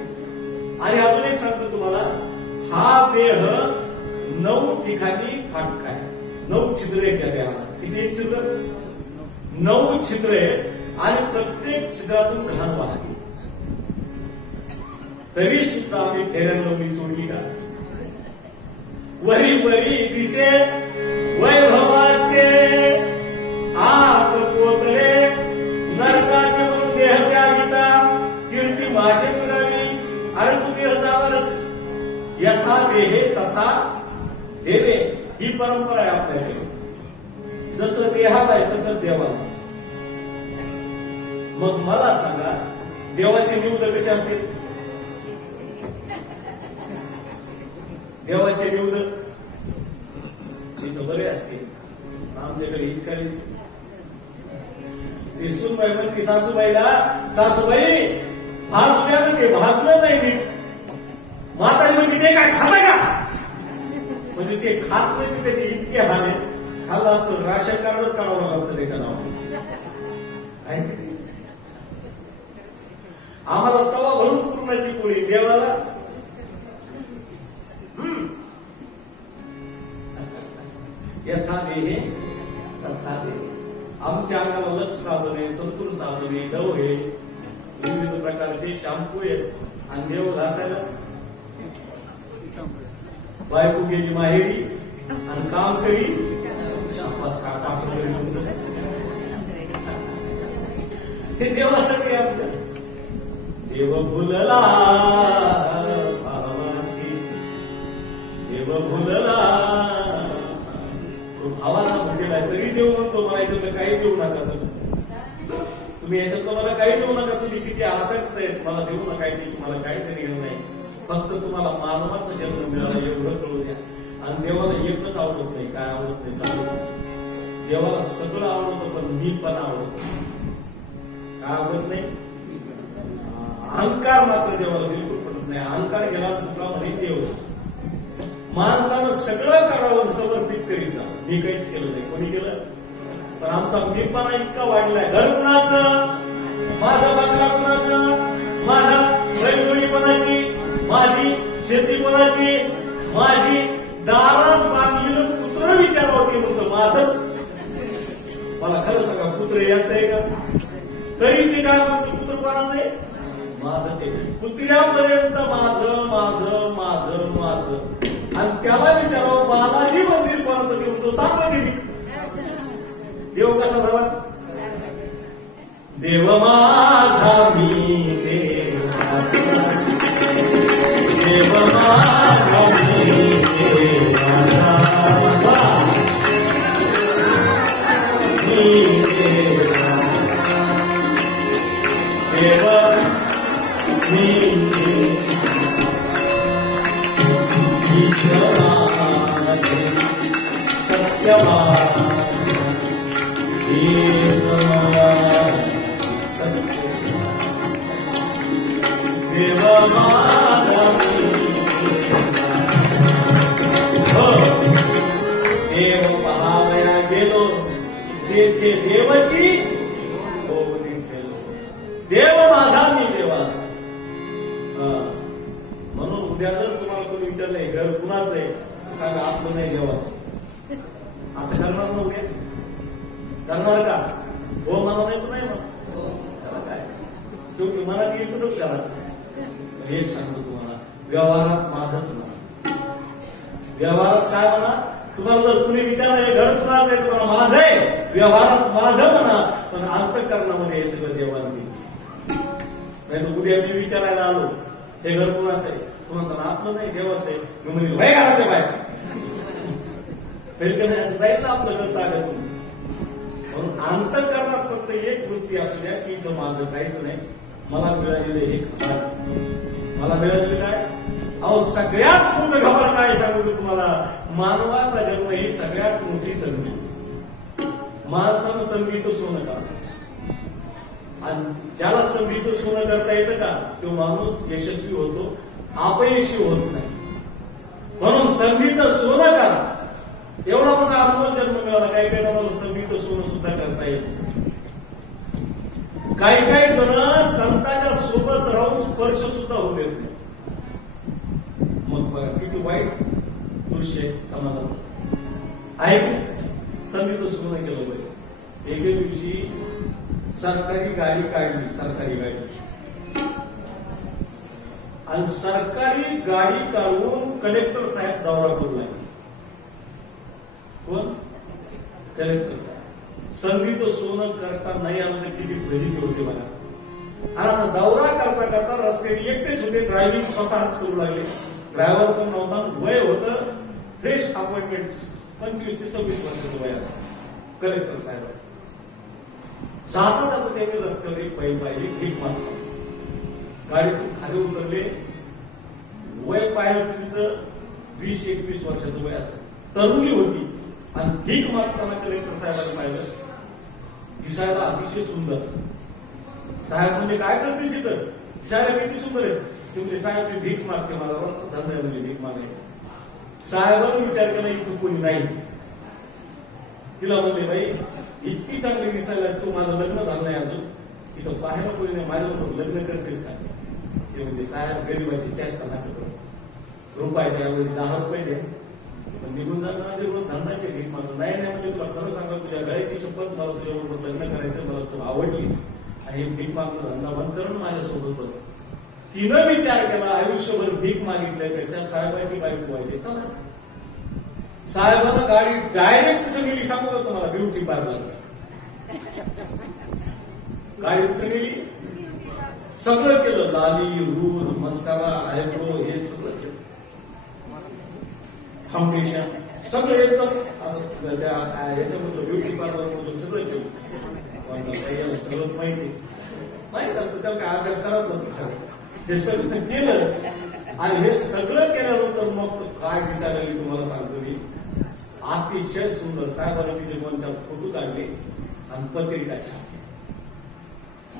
आणि अजून एक सांगतो तुम्हाला, हा देह 9 ठिकाणी फाटका आहे. 9 छिद्रे त्या देहाला. किती छिद्र? 9 छिद्रे. आणि प्रत्येक छिद्रातून घाण वाहते. तरी सुद्धा आम्ही फेऱ्यांना सोडली का? वरी वरी दिसे वैभवाचे आत पोतळे नरकाचे म्हणून देह त्यागिता कीर्ती माझे मिळाली. अरे तू देह जाणारच. यथा देहे तथा देवे ही परंपरा आहे आपल्याकडे. जसं देहात आहे तसं देवाला. मग मला सांगा देवाचे निवड कसे असते? देवाचे निवड तिथं बरे असते. आमच्याकडे इतकाच ती सुनबाई म्हणते सासूबाईला, सासूबाई भाजू द्या ना, ते भाजलं नाही नीट. म्हातारी म्हणजे ते काय खाल्लं का? म्हणजे ते खात नाही, त्याचे इतके हाल आहेत. खाल्लं असतं राशन कार्डच काढावं लागतं त्याच्या नावाने. आम्हाला तवा भरून पूर्णाची पोळी, देवाला यथा देहे तथा देहे. आमच्या अंगाला लक्ष साधने, संतूर साधने, डव हे विविध प्रकारचे शॅम्पू आहेत. आणि देव घासायला बायको गेली माहेरी आणि काम करी शापास काटा. हे देवासाठी आमचं. देव भुलला भावाशी, देव भुलला भावाला म्हटलेला तरी देऊ म्हणतो. मला याच्यातलं काही देऊ नका. तुम्ही याच्यातलं मला काही देऊ नका. तुम्ही किती आसक्त आहेत, मला देऊ नका. याच्याशी मला काहीतरी घेऊ नाही. फक्त तुम्हाला मानवाचा जन्म मिळाला एवढं कळू द्या. आणि देवाला एकच आवडत नाही. काय आवडत नाही सांगू? देवाला सगळं आवडतं पण मी पण आवडत. काय आवडत नाही? अहंकार मात्र देवाला बिलकुल पडत नाही. अहंकार गेला दुःखामध्ये देव. माणसानं सगळं करावं समर्पित करीचा. मी काहीच केलं नाही. कोणी केलं? पण आमचा मीपणा इतका वाढलाय. घर कुणाचं? माझा बांगला कुणाचं? माझा बैलजोडीपणाची, माझी शेती कोणाची? माझी दारात बांधलेलं पुत्र विचारावं म्हणतो माझंच. मला खरं सांगा पुत्र याचं आहे का? तरी ते काय म्हणतो पुत्र कोणाचं आहे? माझं. ते पुतळ्यापर्यंत माझं माझं माझं माझं. आणि त्याला विचारावं बालाजी मंदिर कोणाचं ते म्हणतो सार्वजनिक. देव कसा झाला? देव माझा मी देव माझा मी तेथे देवाची देव माझा मी देवाचा. म्हणून उद्या जर तुम्हाला कोणी विचारलंय घर कुणाचं आहे, सांगा आपलं नाही देवाचं. असं करणार ना उद्या? करणार का? हो मला नाही तर नाही म्हणा काय शेवटी मला येईल तसंच करा. हेच सांगतो तुम्हाला, व्यवहारात माझंच म्हणा. व्यवहारात काय म्हणा? तुम्हाला जर कुणी विचारलं घर कुणाचं आहे, तुम्हाला माझं आहे, व्यवहारात माझं म्हणा, पण अंतःकरणामध्ये हे सगळं देवांनी. नाही तर उद्या मी विचारायला आलो हे घर कुणाचं आहे, तुम्हाला आपलं नाही देवाचं आहे, मी म्हणजे वय घालायचं बाहेर नाही, असं जाईल ना आपलं घर ताब्यातून. म्हणून अंतःकरणात फक्त एक वृत्ती असू द्या की इथं माझं काहीच नाही, मला मिळालेलं हे मला मिळालेलं काय. अहो सगळ्यात मोठं खबर काय सांगू की तुम्हाला, मानवाचा जन्म ही सगळ्यात मोठी संधी. माणसानं संधीचं सोनं का, आणि ज्याला संधीचं सोनं करता येतं का तो माणूस यशस्वी होतो, अपयशी होत नाही. म्हणून संधीचं सोनं करा. एवढा मोठा अनुभव जन्म मिळाला. काही काही जणांना संधीचं सोनं सुद्धा करता येतं. काही काही जण संतांच्या सोबत राहून स्पर्श सुद्धा होऊ देत नाही. मग बघा किती वाईट दृश्य समाजात आहे की संधीचं सोनं केलं पाहिजे. एके दिवशी सरकारी गाडी काढली, सरकारी गाडी, आणि सरकारी गाडी काढून कलेक्टर साहेब दौरा करू लागले. कोण? कलेक्टर साहेब. संधीचं सोनं करता नाही आलं तर किती फजिती होते बघा. आणि असा दौरा करता करता रस्त्याने एकटेच होते, ड्रायव्हिंग स्वतःच करू लागले. ड्रायव्हर पण नव्हता, वय होतं फ्रेश अपॉइंटमेंट 25 ते 26 वर्षाचं वय असं कलेक्टर साहेबांचं. जाता जाता त्यांनी रस्त्यावर एक बैल पाहिली, भीक मागतो. गाडीतून खाली उतरले, वय पाहिलं तिथं 20-21 वर्षाचं वय असं, तरुणी होती. आणि भीक मागताना कलेक्टर साहेबांनी पाहिलं, दिसायला अतिशय सुंदर. साहेब म्हणजे काय करतेस इथं, दिसायला किती सुंदर आहे. ते म्हणजे साहेब मी भीक मागते, मला रोज धंदा आहे म्हणजे भीक मागायची. साहेबांनी विचार केला इथं कोणी नाही. तिला म्हणले बाई इतकी चांगली दिसायला तू, माझं लग्न झालं नाही अजून, इथं पाहायला कोणी नाही, माझ्याबरोबर लग्न करतेस का? ते म्हणजे साहेब गरीबाची चेष्टा नका करू, रुपयाच्या ऐवजी 10 रुपये द्या, पण निघून जाणार धंदाचे भीक मागतो. नाही नाही म्हणजे तुला खरं सांगा, तुझ्या गळ्याची शपथ, मला तुझ्याबरोबर लग्न करायचं, मला तू आवडलीस, आणि भीक मागणं धंदा बंद करून माझ्यासोबत बस. तिनं विचार केला आयुष्यभर भीक मागितल्यापेक्षा साहेबाची बायको व्हायची. चला साहेबांना गाडी डायरेक्ट कुठे गेली सांगू का तुम्हाला, ब्युटी पार्लर. गाडी कुठे गेली, सगळं केलं, लाली, रूज, मस्कारा, आयब्रो, हे सगळं केलं, फाउंडेशन सगळं एकदम याच्यामधलं ब्युटी पार्लर मधून सगळं केलं. सगळं माहित असतं, त्याला काय अभ्यास करायला नव्हतं. हे सगळं केलं, आणि हे सगळं केल्यानंतर मग काय दिसायला लागली तुम्हाला सांगतो मी, अतिशय सुंदर. साहेबांनी तिचे दोन-चार फोटो काढले आणि पत्रिका छापली.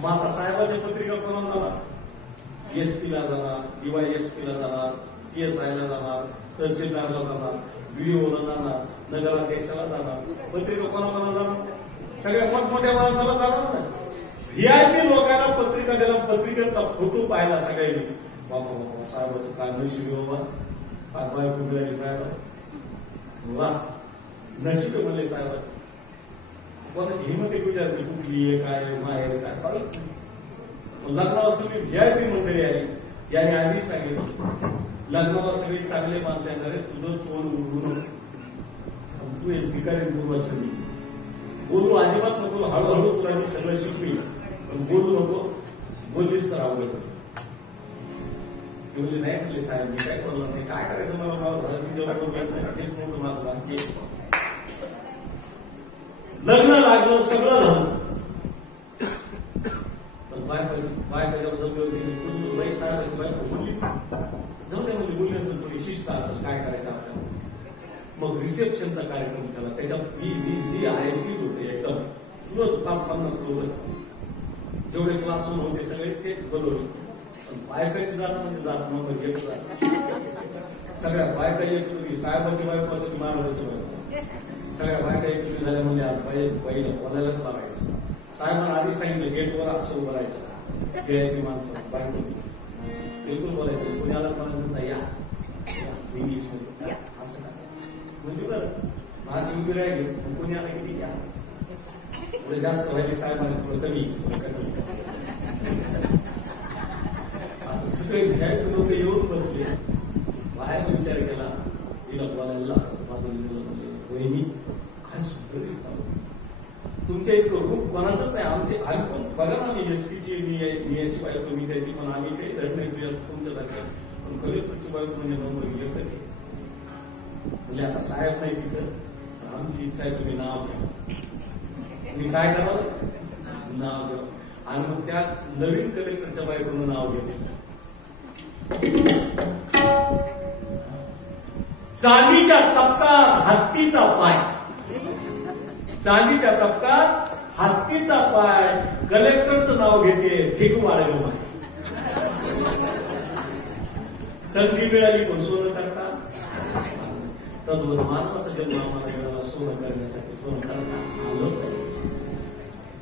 मग आता साहेबाच्या पत्रिका कोणाला जाणार, एसपीला जाणार, DYSPला जाणार, PSIला जाणार, तहसीलदारला जाणार, BDOला जाणार, नगराध्यक्षाला जाणार. पत्रिका कोणाला जाणार, सगळ्या मोठमोठ्या माणसाला जाणार ना. VIP लोकांना पत्रिका दिला, पत्रिकेचा फोटो पाहिला सगळ्यांनी, बाबा बाबा साहेबाचं काय नशीब बाबा, पाठवाय कुठल्या साहेब वा नशीब म्हणले साहेब. कोणाची हिंमत एक विचारायची कुठली आहे, काय माहेर काय. लग्नाला सगळी VIP मंडळी आली, याने आधीच सांगितलं लग्नाला सगळी चांगले माणसं येणार आहे, तुझं तोंड उघडू नको, तू एक भिकारी पूर्व सगळी बोलू अजिबात नको, हळूहळू तुला मी सगळं शिकवी, पण बोलू नको, बोललीस तर आवडत. ते म्हणजे नाही म्हटले साहेब मी काय बोलणार नाही, काय करायचं मला भाव झाला, मी जेव्हा हेच मोठं माझं बाकी. लग्न लागलं, सगळं झालं, पण बायकाच्या बाई साहेबांची बायको बोलली जाऊ दे म्हणजे बोलण्याचं थोडी शिस्त असेल, काय करायचं आपल्याला. मग रिसेप्शनचा कार्यक्रम केला, त्याच्यात मी आहे ती होते एकदम रोज 50 लोक, जेवढे क्लासरूम होते सगळे ते बोलवले. पण बायकाची जात म्हणजे जात मग घेतच असतात, सगळ्या बायका येत होती, साहेबाची बायको असेल, महाराजाची बायको सगळ्या बायका एकत्र झाल्या म्हणजे आज पहिलं बोलायलाच लावायचं. साहेबांना आधी सांगितलं गेटवर असं उभं राहायचं, गिऱ्हाईक माणसं बायको बिलकुल बोलायचं, पुण्याला म्हणायचं या इंग्लिश मध्ये असं का म्हणजे बरं नाशिक उभी राहिली पुण्याला किती घ्या पुढे जास्त व्हायचे साहेबांना थोडं कमी असं सगळे गिऱ्हाईक लोक येऊन बसले. बाहेर विचार केला तिला बोलायला वहिनी काय सुंदर दिसतात, तुमच्या इतकं रूप कोणाचंच नाही. आम्ही पण बघा ना, मी एसपीची याची बायको मी त्याची, पण आम्ही काही धड नाही तुमच्यासारख्या, पण कलेक्टरची बायको म्हणजे नंबर एकच आहे. म्हणजे आता साहेब नाही तिथं, आमची इच्छा आहे तुम्ही नाव घ्या. मी काय करावं नाव घ्या, आणि मग त्या नवीन कलेक्टरच्या बायकोनं नाव घेतलं. चांदीच्या तप्तात हत्तीचा पाय, चांदीच्या तप्तात हत्तीचा पाय, कलेक्टरचं नाव घेते फेकू वाढलं माय. संधी मिळाली पण सोनं करता, तद्वत मानवाचा जन्म आम्हाला मिळाला सोनं करण्यासाठी, सोनं करता आलं पाहिजे.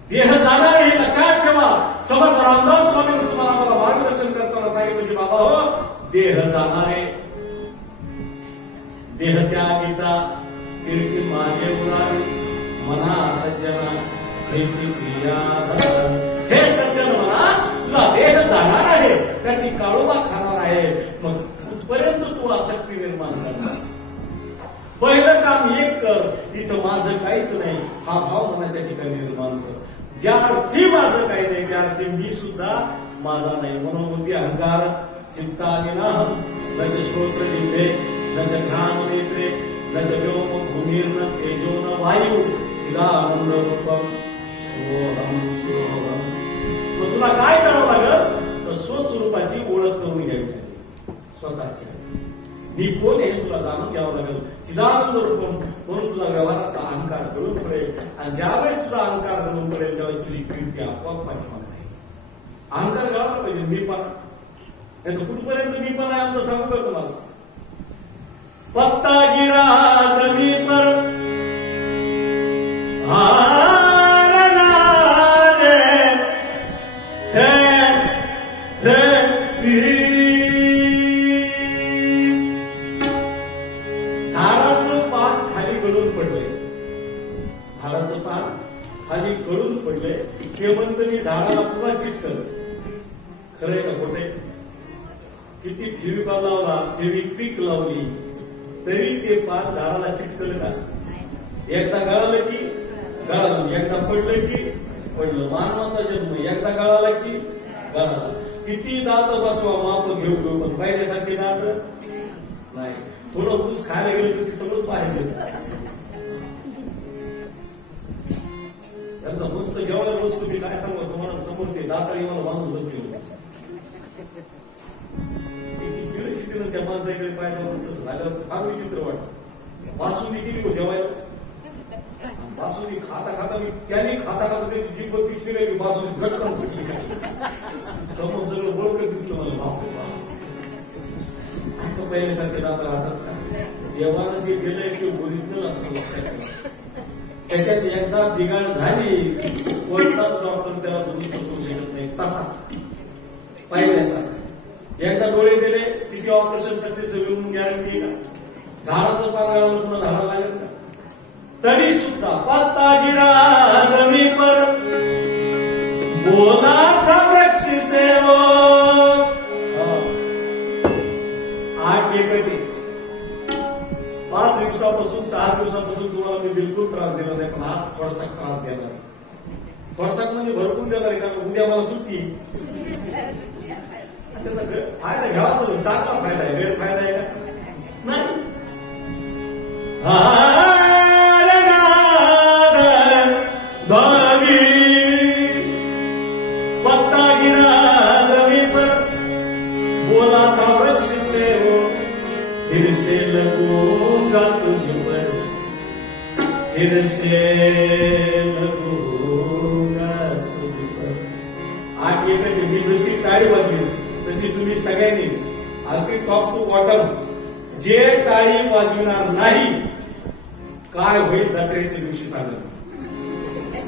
देह जाणार हे लक्षात ठेवा. समर्थ रामदास स्वामी तुम्हाला मला मार्गदर्शन करताना सांगितलं की बाबा हो, देह जाणारे देह त्यागिता कीर्ती मागे उरावी, मना सज्जना ह्याची क्रिया. हे सज्जन म्हणा, तुला देह जाणार आहे, त्याची काळोबा खाणार आहे, मग कुठपर्यंत तू आसक्ती निर्माण करणार. पहिलं काम एक कर, तिथं माझं काहीच नाही हा भाव मनाच्या ठिकाणी निर्माण कर. ज्या अर्थी माझं काही नाही त्या अर्थी मी सुद्धा माझा नाही. मनोबुद्धी अहंकार चित्तानिनाहम न च श्रोत्र जिह्वे न च घ्राण नेत्रे न च व्योम भूमिर्न तेजो न वायू चिदानंद रूपम सोहम सोहम. मग तुला काय करावं लागल तर स्वस्वरूपाची ओळख करून घ्यावी लागेल. स्वतःची मी कोण आहे तुला जाणून घ्यावं लागेल. चिदानंद रूपम म्हणून तुझा व्यवहाराचा अहंकार कळून पडेल, आणि ज्यावेळेस तुझा अहंकार कळून पडेल त्यावेळेस तुझी कीर्ती आपोआप पाठीमागे नाही. अहंकार कळायला पाहिजे. मी पण नाही तर कुठपर्यंत मी पण आहे आमचं सांगू का तुम्हाला. पत्ता गिरा जमी पर झाडाचं पान खाली गळून पडलंय, झाडाचं पान खाली गळून पडलंय, ते म्हणतं मी झाडाला पुन्हा चिटकलं. खरंय का खोटंय? किती फेविकॉल लावला, फेविक्विक लावली तरी ते पान झाडाला चिटकलं का? एकदा गळालं की गळालं, एकदा पडलं की पडलं. मानवाचा जन्म एकदा गळाला की गळाला. किती दात बसवा माप घेऊ घेऊ, पण पाहिल्यासारखी दात नाही. थोडं ऊस खायला गेलं तर ते सगळं बाहेर येतं. मस्त जेवायला बसतो मी काय सांगू तुम्हाला, समोर ते दाताळी मला बांधून बसले होते. त्या माणसाकडे पाहिजे झालं फार विचित्र वाटत. बासुंदी केली जेवायला, बासुंदी खाता खाता मी त्याने खाता खाता त्याची जी पत्ती शिरायली बासुंदी घटकन फुटली काय. समोर सगळं बरोबर दिसलं मला. बापू बाप पहिल्यासारखे दात राहतात का? देवानं जे गेलंय ते ओरिजिनल असतं. त्याच्यात एकदा बिघाड झाली कोणताच डॉक्टर त्याला दुरुस्त करू शकत नाही. तसा पहिल्यासारखा एकदा डोळे गेले किती ऑपरेशन सक्सेस होईल गॅरंटी का? झाडाचं पान गळालं पुन्हा झाडाला लागेल का? तरी सुद्धा पत्ता गिरा जमी पर बोला था वृक्ष सेवो. आज एकच 5 दिवसापासून 6 दिवसापासून तुम्हाला मी बिलकुल त्रास दिला नाही, पण आज थोडासा त्रास देणार आहे. थोडासा म्हणजे भरपूर देणार आहे, कारण उद्या मला सुट्टी. त्याचा फायदा घ्यावा तो चांगला फायदा आहे, गैरफायदा आहे का? नाही. पत्ता गिरा जमी पर बोला था वृक्ष से हो, फिर से लगूंगा तुझ पर, फिर से लगूंगा तुझ पर. आठ एकाची मी जशी टाळी वाजवी तशी तुम्ही सगळ्यांनी अगदी टॉप टू बॉटम जे टाळी वाजविणार नाही काय होईल दसऱ्याच्या दिवशी सांगत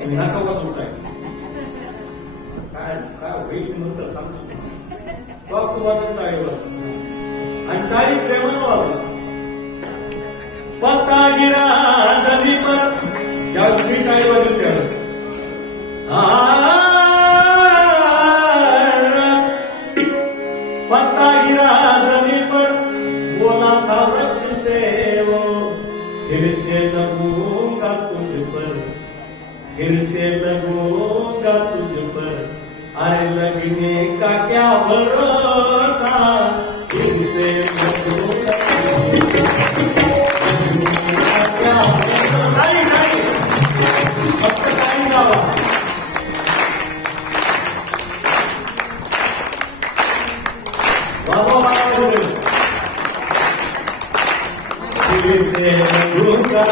नका का तू काय काय होईल नंतर सांगतो बघ तुम्हाला टाळीवर आणि टाळी प्रेमानं वाजला पत्ता गिरा जमी पर ज्यावेळेस मी टाळी वाजून त्यावेळेस पत्ता गिरा जमी पर बोला था वृक्ष से वो फिर से लगूंगा तुझ पर फिर से लगूंगा तुझ पर अरे लगने का क्या भरोसा फिर से लगूंगा क्या नहीं फक्त काही गावा फिर से लगूंगा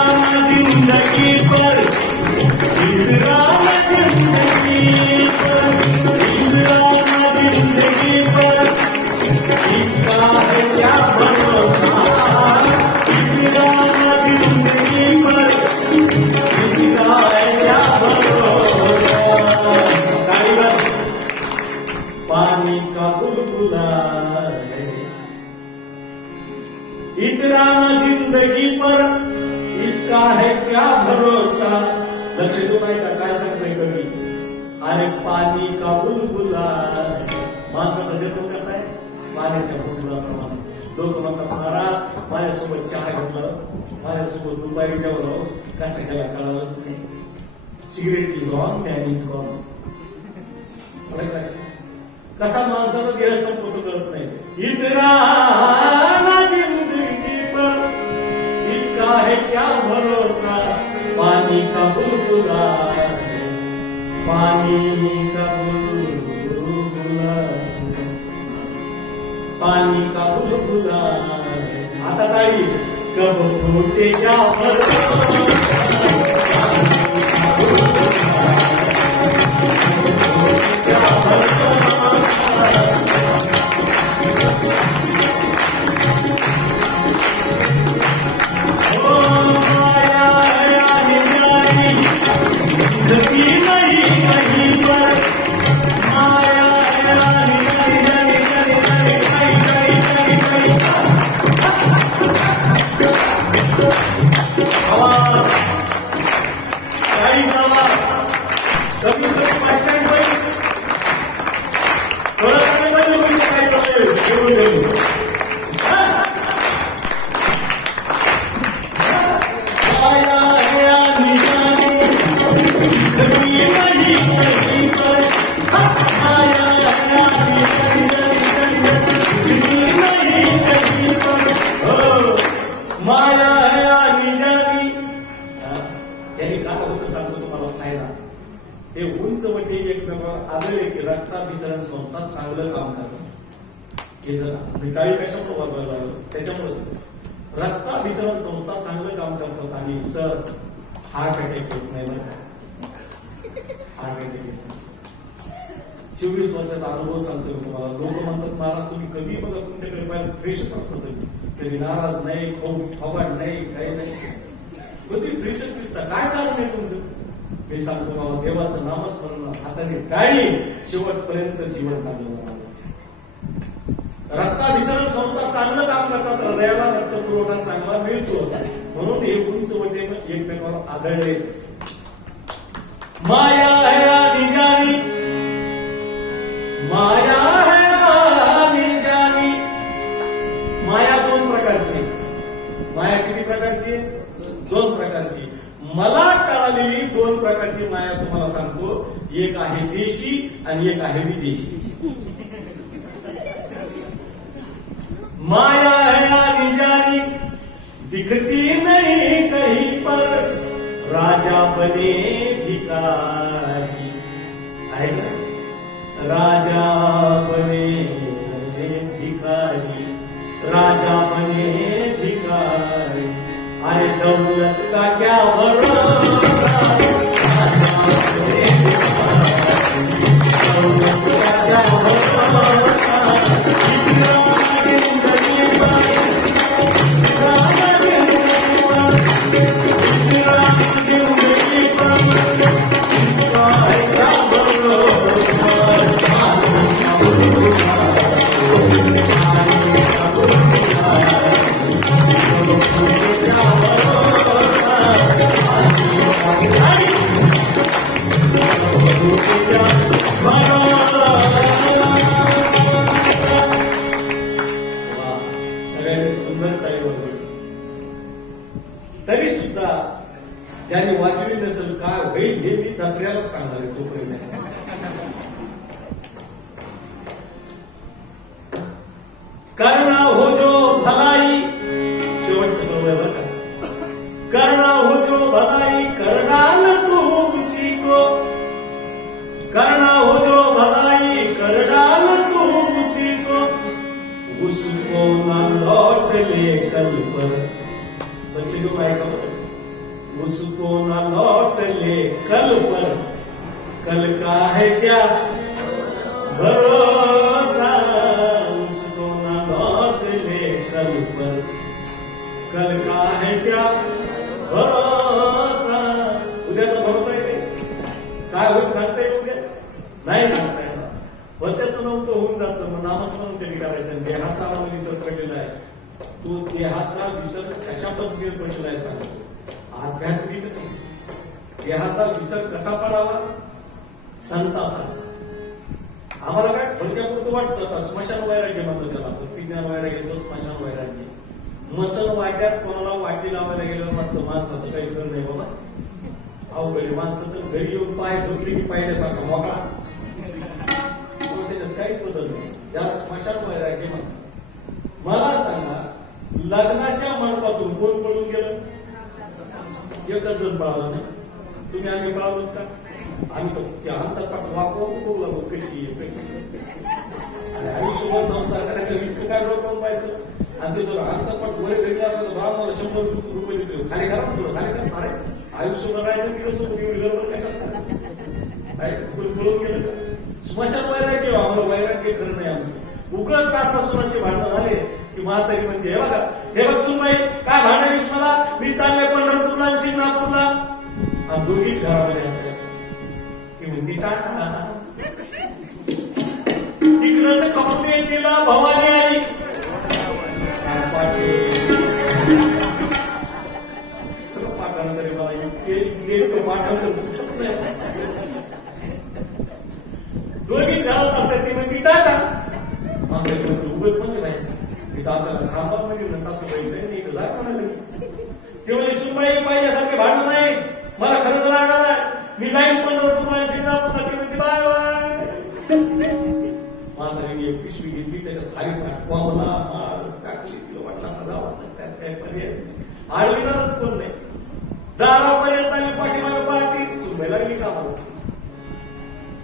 जिंदगी पर जिंदगी पर इसका है क्या भरोसा जिंदगी पर इसका है क्या भरोसा पानी का बुलबुला है इकराम जिंदगी पर इसका है क्या भरोसा लक्ष तो नाही का काय सांगतोय कवी अरे पाणी का बुलबुला माणसाचा जन्म कसा आहे पाण्याच्या बुलबुलाप्रमाणे लोक म्हणतात महाराज माझ्यासोबत चहा घेतलं माझ्यासोबत दुपारी जेवलं कसं केला कळालंच नाही cigarette is on fan is gone कसा माणसाला देह संपत करत नाही इतना जिंदगी पर इसका है क्या भरोसा पानी का बुलबुला पानी का बुलबुला पानी का बुलबुला आता ताळी कब फूटे क्या भरोसा क्या भरोसा हे उंच वटे एकमेकावर आदळे की रक्ताभिसरण संस्था चांगलं काम करतात हे जर काही कशामुळे वापरायला लागलं त्याच्यामुळेच रक्ताभिसरण संस्था चांगलं काम करतात आणि सर हार्ट अटॅक होत नाही बरं हार्ट अटॅक 24 वर्षाचा अनुभव सांगतोय तुम्हाला लोक म्हणतात महाराज तुम्ही कधी बघा तुमच्याकडे पाहिजे फ्रेशच असतं कधी नाराज नाही खूप फवाड नाही काही नाही कधी फ्रेशच दिसता काय कारण आहे तुमचं मी सांगतो बाबा देवाचं नामस्मरण हाताने टाळी शेवटपर्यंत जीवन चांगलं रक्ताभिसरण संस्था चांगलं काम करतात हृदयाला रक्त पुरवठा चांगला मिळतो म्हणून हे उंच वटे एकमेकावर आदळले माया है आधी जानी माया है आधी जानी माया दोन प्रकारची माया किती प्रकारची 2 प्रकारची मला कळालेली 2 प्रकारची माया तुम्हाला सांगतो एक आहे देशी आणि एक आहे विदेशी माया है आधी जानी दिखती नहीं कहीं पर राजा बने भिखारी आहे ना राजा बने भिखारी राजा बने भिखारी अरे दौलत का क्या भरोसा तरी सुद्धा ज्याने वाचवी नसेल काय होईल हे मी दसऱ्यालाच सांगणार आहे तोपर्यंत. करना हो जो भलाई, शेवटचं बरोबर बरं का. करना हो जो भलाई करडाल तू उसी को, करना हो जो भलाई करडाल तू उसी को, उसको न लौट ले कल पर. बच्चे को आएगा, उसको न लौट ले कल पर, कल का है क्या भरोसा, उसको न लौट ले कल पर, कल का है क्या भरोसा. उद्याचा भरोसा आहे काय होत सांगता येत उद्या नाही सांगता येणार. होत्याचं नव्हतं होऊन जातं. मग नामस्मरण कधी करायचं. देहाचा नाम विसर पडलेला आहे. तो देहाचा विसर कशा पद्धतीने पडलेला आहे सांगतो. आध्यात्मिक देहाचा विसर कसा पडावा संताचा. आम्हाला काय थोडक्यापुरतं वाटतं का स्मशान वैराग्य म्हणतो त्याला. प्रतिज्ञान वैराग्य स्मशान वैराग्य. मसन वाट्यात कोणाला वाटी लावायला गेल्यावर वाटतं माणसाचं काही कर नाही बाबा. अवघड माणसाचं घरी येऊन पाय धुतली की पाहिल्यासारखा मोकळा. त्याच्यात काहीच बदल नाही. त्याला स्मशान वैराग्य म्हणतात. मला सांगा लग्नाच्या मंडपातून कोण पळून गेलं? एकच जण पळाला ना. तुम्ही आम्ही पळालो का? आम्ही तो त्या अंतरपाठ वापरून करू लागलो कशी आणि आयुष्यभर संसार करायचं इतकं काय डोक्यावर पाहिजे. आणि ते जर अंतरपाठ वर गेला असता तर बाबा मला 100 रुपये देतो. खाली करा तुला खाली करा. अरे आयुष्यभर राहायचं दिवसोबत एवढी गडबड कशात पळून गेलं का? स्मशान वैराग्य आम्हाला वैराग्य खरं नाही आमचं. उगाच सासूनाचे भांडण झाले की म्हातारी म्हणजे हे बघा हे बघ सुनबाई काय भांडावीस मला. मी चालले पंढरपूरला आणि शिंगणापूरला आणि दोघीच घरामध्ये असतात. ती म्हणती टाटा तिकडच खपते तिला भवानी आई पाठानं तरी मला इतके पाठानं दोघी घरात असतात. ती म्हणती टाटा माझं उगच म्हणजे नाही आपल्याला खांबात म्हणजे सासूबाई नाही जा म्हणाले. ते म्हणजे सुनबाई पाहिल्यासारखे भांडण नाही. मला खरंच राग आलाय. मी जाईन पंढरपूरला शिंगणापूरला. ती म्हणते बाय बाय. म्हातारीने एक पिशवी घेतली त्याच्यात खाली कोंबला टाकली. तिला वाटला जावा त्यात काय पर्याय आळविणारच कोण नाही. दारापर्यंत आली पाठीमागे पाहती सुनबाई लागली कामाला.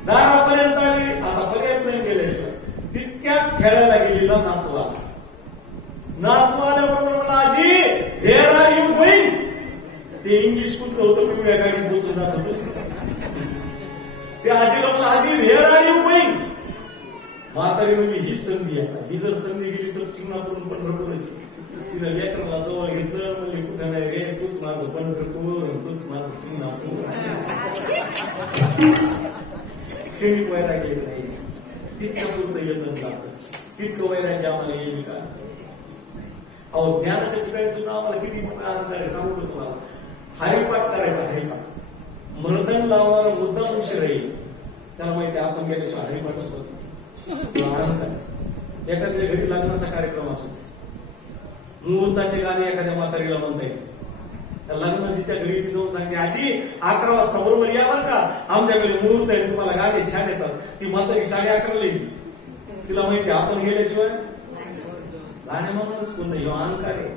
दारापर्यंत आली आता पर्याय नाही गेल्याशिवाय. तितक्यात खेळायला गेलेला नातू आला. नातू आल्याबरोबर मला आजी हेअर आर यू गोईंग. ते इंग्लिश कुठलं होतं पिवळ्या गाडीत बसून जात होतं. ते आजीला मला आजी हेअर आर यू गोईंग. म्हातारी म्हणजे ही संधी आता. ही जर संधी गेली तर शिंगणापूरून पंढरपूरच. तिला लेकरला जवळ घेतलं म्हणजे कुठं नाही रे तूच माझं पंढरपूर तूच माझं शिंगणापूर. क्षणिक वैराग्य नाही. तितकं पुरतं येतच जातं. तितकं वैराग्य आम्हाला येईल का? अहो ज्ञानाच्या ठिकाणी सुद्धा आम्हाला किती मोठा आनंद आहे सांगू तुम्हाला. हरिपाठ करायचा हरिपाठ. मृदंग लावणारा मुद्दा उशीर येईल. त्याला माहिती आपण गेल्याशिवाय हरिपाठच होतो. आनंद आहे. एखाद्या घरी लग्नाचा कार्यक्रम असतो. मुहूर्ताचे गाणे एखाद्या म्हातारीला म्हणता येईल. त्या लग्नाच्या घरी ती जाऊन सांगते आजी 11 वाजता बरोबर या बरं का आमच्याकडे मुहूर्त आहे. तुम्हाला गाणे छान येतात. ती म्हातारी 11:30 येईल. तिला माहिती आपण गेल्याशिवाय गाणे म्हणूनच कोणतं हे अहंकार आहे.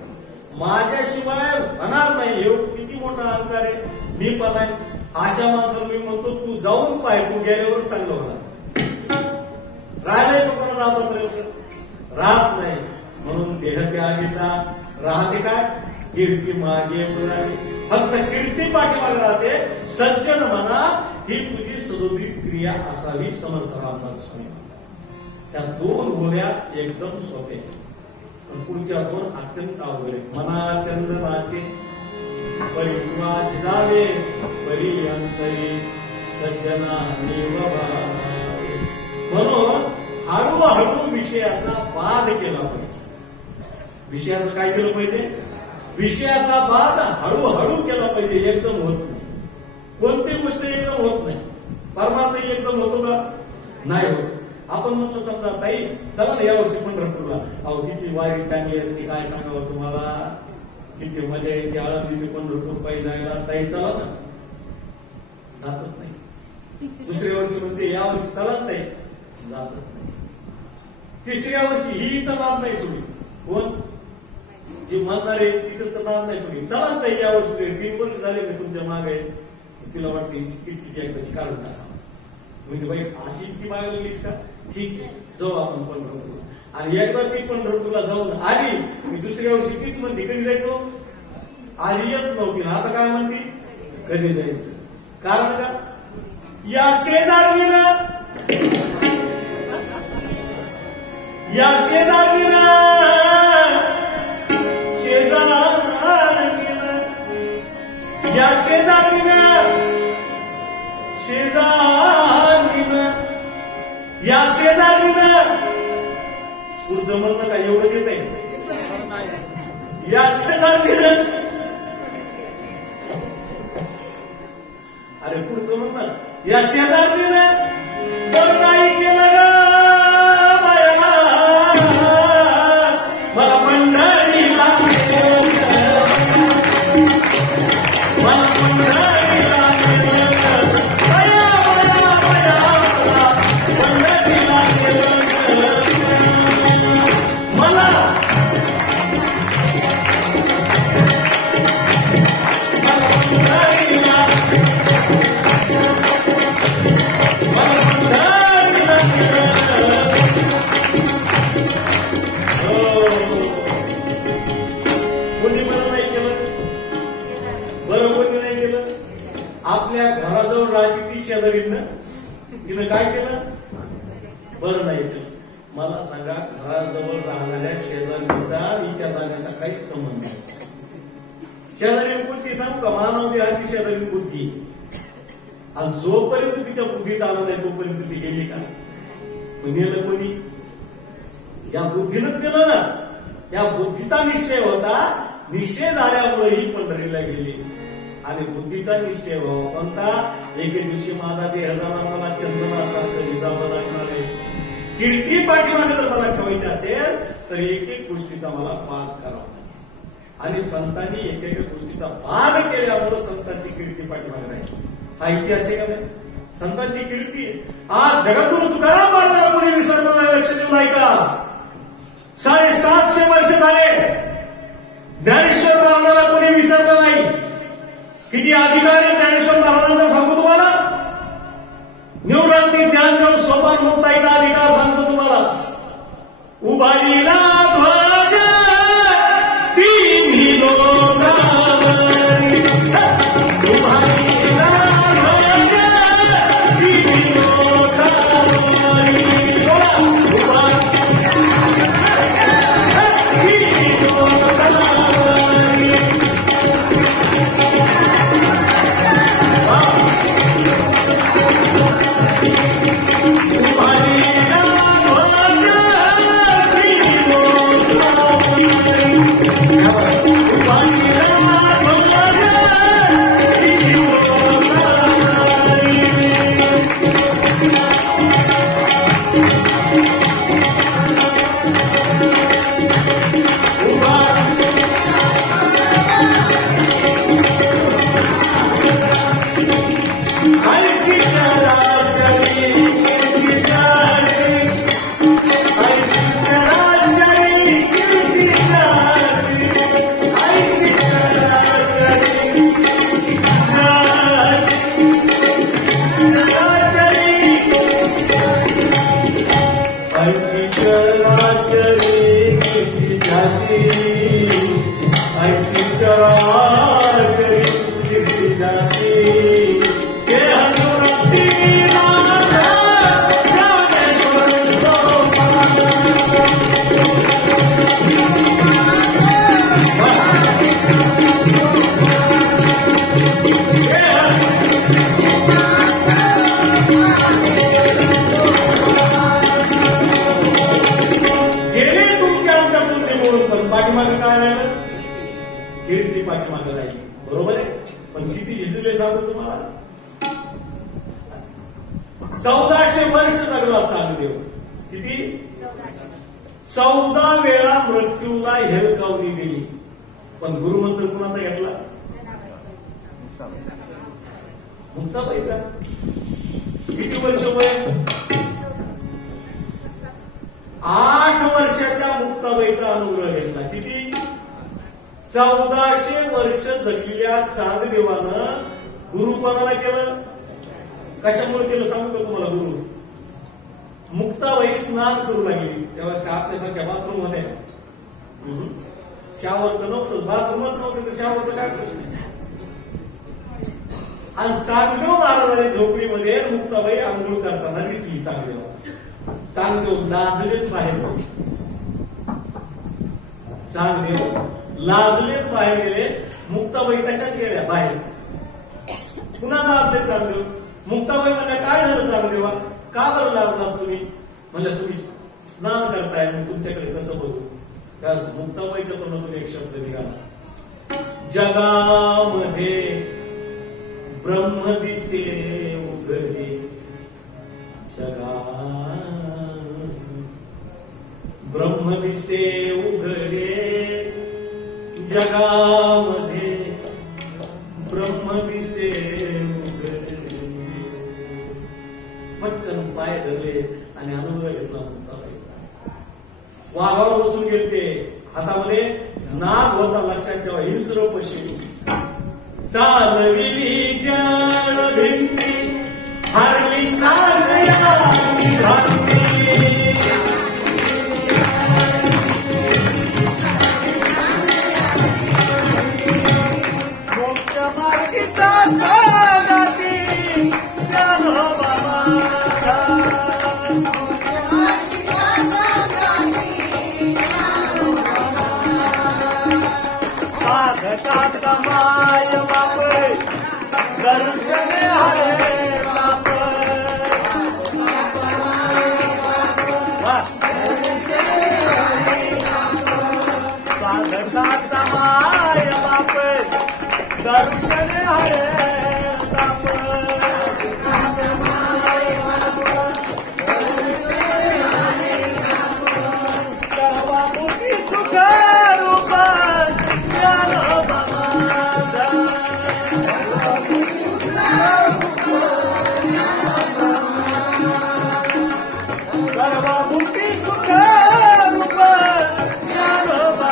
माझ्याशिवाय होणार नाही. हे किती मोठा अहंकार आहे. मी पण आहे. अशा माणसाला मी म्हणतो तू जाऊन पाय तू गेल्यावर चांगलं होणार. राहिलंय तो कोणाचा आतापर्यंत राहत नाही. म्हणून देह त्यागीचा राहते काय कीर्ती मागे पुराणे. फक्त कीर्ती पाठीमागे राहते. सज्जन म्हणा ही तुझी सदोदित क्रिया असावी. समर्थ रामदास स्वामी. त्या 2 गोऱ्या एकदम सोपे पण पुढच्या 2 अत्यंत अवघड. मना चंदनाचे परिवास जावे परी अंतरी सज्जना म्हणून हळूहळू विषयाचा बाध केला पाहिजे. विषयाचं काय केलं पाहिजे? विषयाचा बाध हळूहळू केला पाहिजे. एकदम होत नाही. कोणती गोष्ट एकदम होत नाही. परमार्थ एकदम होतो का? नाही होत. आपण म्हणतो समजा ताई चला ना यावर्षी पंढरपूरला. अहो किती वारी चांगली असते काय सांगावं तुम्हाला. किती मजा येते आळंदी पंढरपूर पायी जायला. ताई चला ना. जातच नाही. दुसऱ्या वर्षी म्हणते या वर्षी चला ताई. जातच नाही. तिसऱ्या वर्षी हीचा नाद नाही सोडी. कोण जी म्हणणार आहे तिकडचं नाद नाही सोडी. चला ताई या वर्षी 3 वर्ष झाले मी तुमच्या मागे. तिला वाटते किटकीची एकदाची काढून टाका. म्हणजे बाई अशी इतकी मागे लागलीस का? ठीक आहे जाऊ आपण पंढरपूरला. आणि एकदा ती पंढरपूरला जाऊन आली मी दुसऱ्या वर्षी तीच म्हणते कधी जायचो. आधी येत नव्हती. आता काय म्हणते कधी जायचं. कारण का या शेजारीनं या शेजारीनं या शेजारीनं या शेजारीनं पुढचं म्हणणं काय एवढंच येत आहे. या शेजारीनं अरे पुढचं म्हणणं या शेजारीनं बरं नाही केलं ग मला पंढरीला मला पंढरीला आपल्या घराजवळ राहते ती शेजारीनं तिनं काय केलं बरं नाही केलं. मला सांगा घराजवळ राहणाऱ्या शेजारीचा विचार जाण्याचा काहीच संबंध नाही. शेजारी बुद्धी सांगू का मानव देहाची शेजारी बुद्धी. आणि जोपर्यंत तिच्या बुद्धीत आलं नाही तोपर्यंत ती गेली का? नेलं कोणी? या बुद्धीनं केलं ना. या बुद्धीचा निश्चय होता. निश्चय झाल्यामुळे ही पंढरीला गेली. आणि बुद्धीचा निश्चय व्हावा कोणता? एके दिवशी माझा देह जाणार मला चंदनासारखं विजावं लागणार आहे. कीर्ती पाठीमागे जर मला ठेवायची असेल तर एक एक गोष्टीचा मला पाठ करावा. आणि संतांनी एक एक गोष्टीचा पाठ केल्यामुळे संतांची कीर्ती पाठीमागे राहील. हा इतिहास आहे का नाही? संतांची कीर्ती आज जगद्गुरु तुकाराम महाराजांना कोणी विसरलं नाही. लक्ष देऊ नाही का? 750 वर्ष झाले ज्ञानेश्वर महाराजांना कोणी विसरलं नाही. किती अधिकारी ज्ञानेश्वर महाराजांचा सांगू तुम्हाला. निवृत्ती ज्ञानदेव सोपान मुक्ताईचा अधिकार सांगतो तुम्हाला. उभारीला ध्वज तिन्ही लोकांवरी उभारीला ध्वज तिन्ही लोकांवरी उभारीला ध्वज तिन्ही झिजले सांगू तुम्हाला. 1400 वर्ष जगला चांगदेव. किती? 14 वेळा मृत्यूला हेलकावली गेली. पण गुरुमंत्र कुणाचा घेतला? मुक्ताबाईचा. किती वर्ष वय? 8 वर्षाच्या मुक्ताबाईचा अनुग्रह घेतला. किती? 1400 वर्ष जगलेल्या चांगदेवानं गुरु कोणाला केलं? कशामुळे केलं सांगू का तुम्हाला? गुरु मुक्ताबाई स्नान करू लागली तेव्हा आपल्यासारख्या बाथरूम मध्ये शावर तर नव्हतं, बाथरूमच नव्हतं, तर शावरचा काय प्रश्न? आणि चांगदेव महाराजांनी झोपडीमध्ये मुक्ताबाई आंघोळ करताना दिसली. चांगदेव लाजलेत बाहेर. चांगदेव लाजलेत बाहेर गेले. मुक्ताबाई कशाच गेल्या? बाहेर. पुन्हा लाजले चांगदेव. मुक्ताबाई म्हणल्या काय झालं चांगदेवा? का बरं लाजलात तुम्ही? म्हणलं तुम्ही स्नान करताय, मी तुमच्याकडे कसं बघू? त्या मुक्ताबाईच्या तोंडातून एक शब्द निघाला, जगामध्ये ब्रह्म दिसे उघडे. ब्रह्म दिसे उघडे जगामध्ये, ब्रह्म दिसे उघडे. पटकन पाय धरले आणि अनुग्रह घेतला मुक्ताबाईचा. वाघावर बसून गेलते. हातामध्ये नाग होता, लक्षात ठेवा. हिंस्र पशु चालविली जड भिंती, हरली चालयाची भांती. मोक्ष मार्गीचा सागाती ज्ञानोबा साधकाचा माय बाप दर्शन हरे बाप. साधकाचा माय बाप दर्शन हरे बाप. सर्वामुखी सुख रूप ज्ञानोबा सर्वमुखी सुख रूप ज्ञानोबा.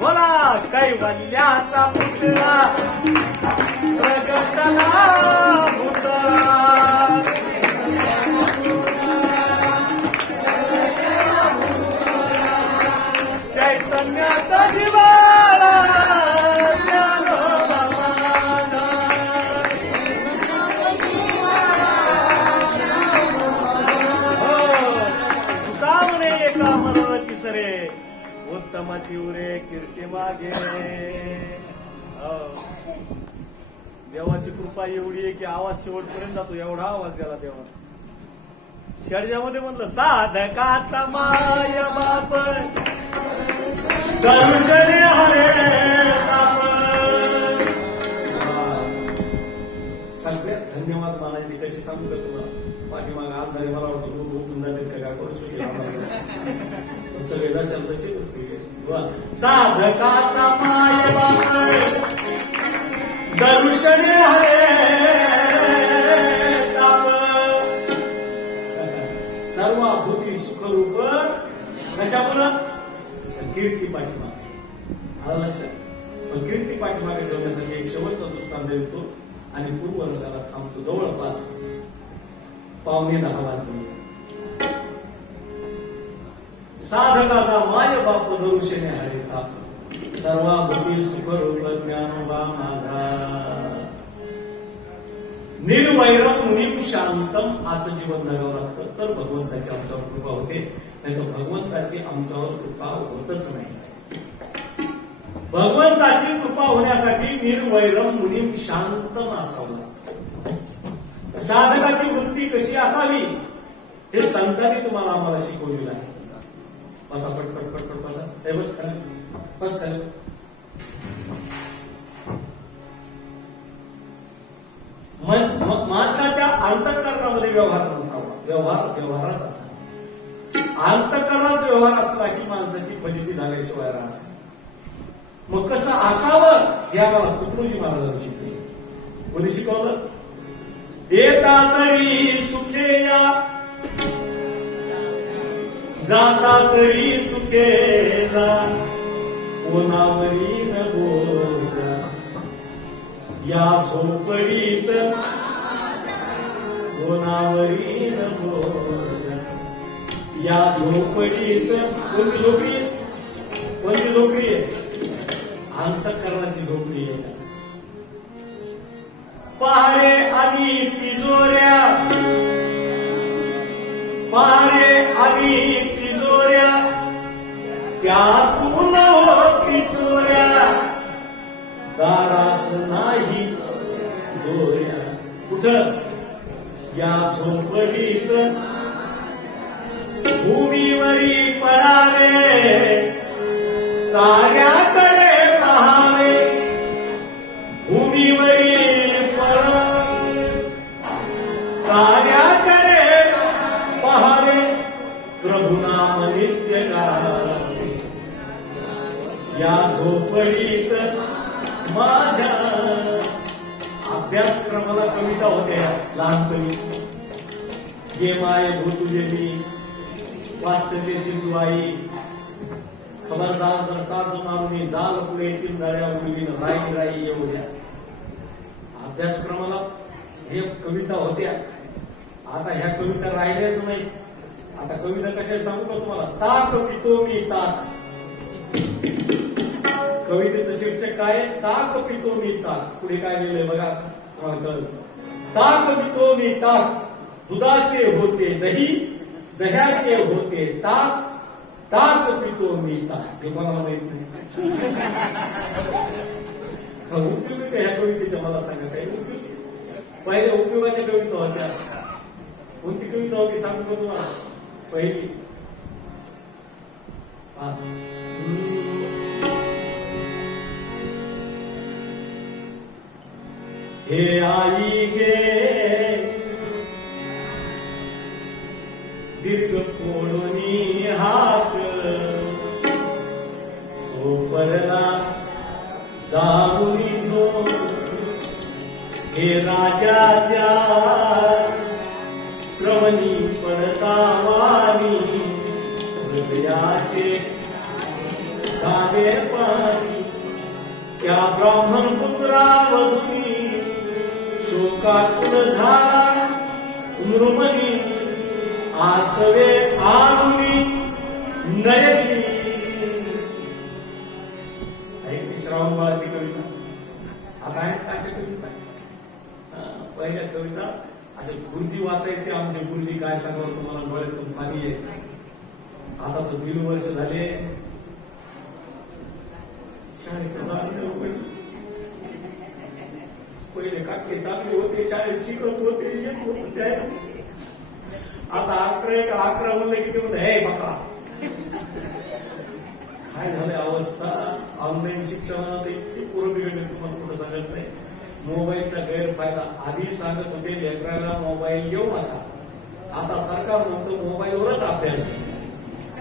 बोला कैवल्याचा पुतळा प्रगटला पुतळा. चैतन्याचा जिवाळा ज्ञानोबा. तुका म्हणे एका मरणाची सरे, उत्तमाची उरे कीर्ती मागे. देवाची कृपा एवढी आहे की आवाज शेवटपर्यंत जातो, एवढा आवाज गेला देवा. शेडजामध्ये म्हणलं साधकाचा माय बाप दर्शन हरे बाप. सगळ्यात धन्यवाद मानायचे कसे सांगू का तुम्हाला? पाठीमाग आमदारी मला वाटतं खूप उठून जाते का करू शकले सगळे दर्शन तसेच असते. साधकाचा माय बाप दर्शन हरे बाप. सर्वाभूती सुखरूप कशामुळे? कीर्ती पाठीमागे. आलं लक्षात? पण कीर्ती पाठीमागे ठेवण्यासाठी एक शेवटचा दृष्टांत देतो आणि पूर्वरंगाला थांबतो. जवळपास 9:15 वाजले. साधकाचा माय बाप दर्शने हरे ताप, सर्वाभूती सुखरूप ज्ञानोबा माझा. निर्वैरम मुनीम शांतम असं जीवन जगावं लागतं तर भगवंताची आमच्यावर कृपा होते, नाही तर भगवंताची आमच्यावर कृपा होतच नाही. भगवंताची कृपा होण्यासाठी निर्वैरम मुनीम शांतम असावं लागतं. साधकाची वृत्ती कशी असावी हे संतांनी तुम्हाला आम्हाला शिकवलेलं आहे. बसा पटपट पटपट बसा. हे बस खाली बस खाली. माणसाच्या अंतःकरणामध्ये व्यवहार नसावा. व्यवहारात असावा. अंतःकरणात व्यवहार असला की माणसाची फजिती झाल्याशिवाय राहणार. मग कसं असावं हे आम्हाला तुकडोजी महाराजांनी शिकवलं. कोणी शिकवलं? येता तरी सुखे या, जाता तरी सुखे जा, कोणावरी न बोजा, या झोपडीत कोणावरी न बोजा, या झोपडीत. कोणती झोपडी आहे? कोणती झोपडी आहे? अंतःकरणाची झोपडी आहे. पहारे आणि तिजोऱ्या, पहारे आणि तिजोऱ्या, त्यातून होती चोऱ्या, दारास नाही दोऱ्या. कुठं? या झोपडीत भूमीवरी पडावे, ताऱ्याकडे पहावे, भूमीवरी ताऱ्याकडे पहावे, प्रभुनाम नित्य गावे, या झोपडीत माझ्या. अभ्यासक्रमाला कविता होत्या लहानपणी. ये माय भू तुझे मी, वात्सल्य सिंधू आई, खबरदार जर ताज मारुनी, जाल पुढे चिंदाड्या उडवीन, राई राई येऊ द्या. अभ्यासक्रमाला हे कविता होत्या. आता ह्या कविता राहिल्याच नाही. आता कविता कशा सांगू का तुम्हाला? ताक पितो मी ताक. कवितेचं शीर्षक काय? ताक पितो मी ताक. पुढे काय लिहिलंय बघा, तुम्हाला कळलं. ताक पितो मी ताक, दुधाचे होते दही, दह्याचे होते ताक, ताक पितो मी ताक. हे कोणाला माहित नाही. उपयोगी का ह्या कवितेच्या मला सांगा. काही उपयोगी? पहिल्या उपयोगाच्या कविता होत्या. कोणती कविता होती सांगू का तुम्हाला? पहिली हे आई गे दीर्घ फोडोनी हात, तो परला जाऊनी जो, हे राजाच्या श्रवणी पडता वाणी, हृदयाचे सारे पाणी. त्या ब्राह्मण पुत्रावधूनी शोकाकुल झाला नृमणी, आसवे आरुणी नयनी. ऐकली श्रावणबाळाची कविता. आता आहेत अशा कविता. पहिल्या कविता असे गुरुजी वाचायचे. आमचे गुरुजी काय सांगावं तुम्हाला, डोळ्यातून पाणी यायचं. आता तर 1.5 वर्ष झाले शाळेचं पहिले काके चांगले होते, शाळेत शिकत होते, येत होते. आता 11 म्हणलं की ते म्हणते हे बघा काय झालंय अवस्था. ऑनलाईन शिक्षणात इतकी पोरं बिघडले तुम्हाला कुठं सांगत नाही. मोबाईलचा गैरफायदा. आधी सांगत होते लेकराला मोबाईल घेऊ नका, आता सरकार म्हणतं मोबाईलवरच अभ्यास.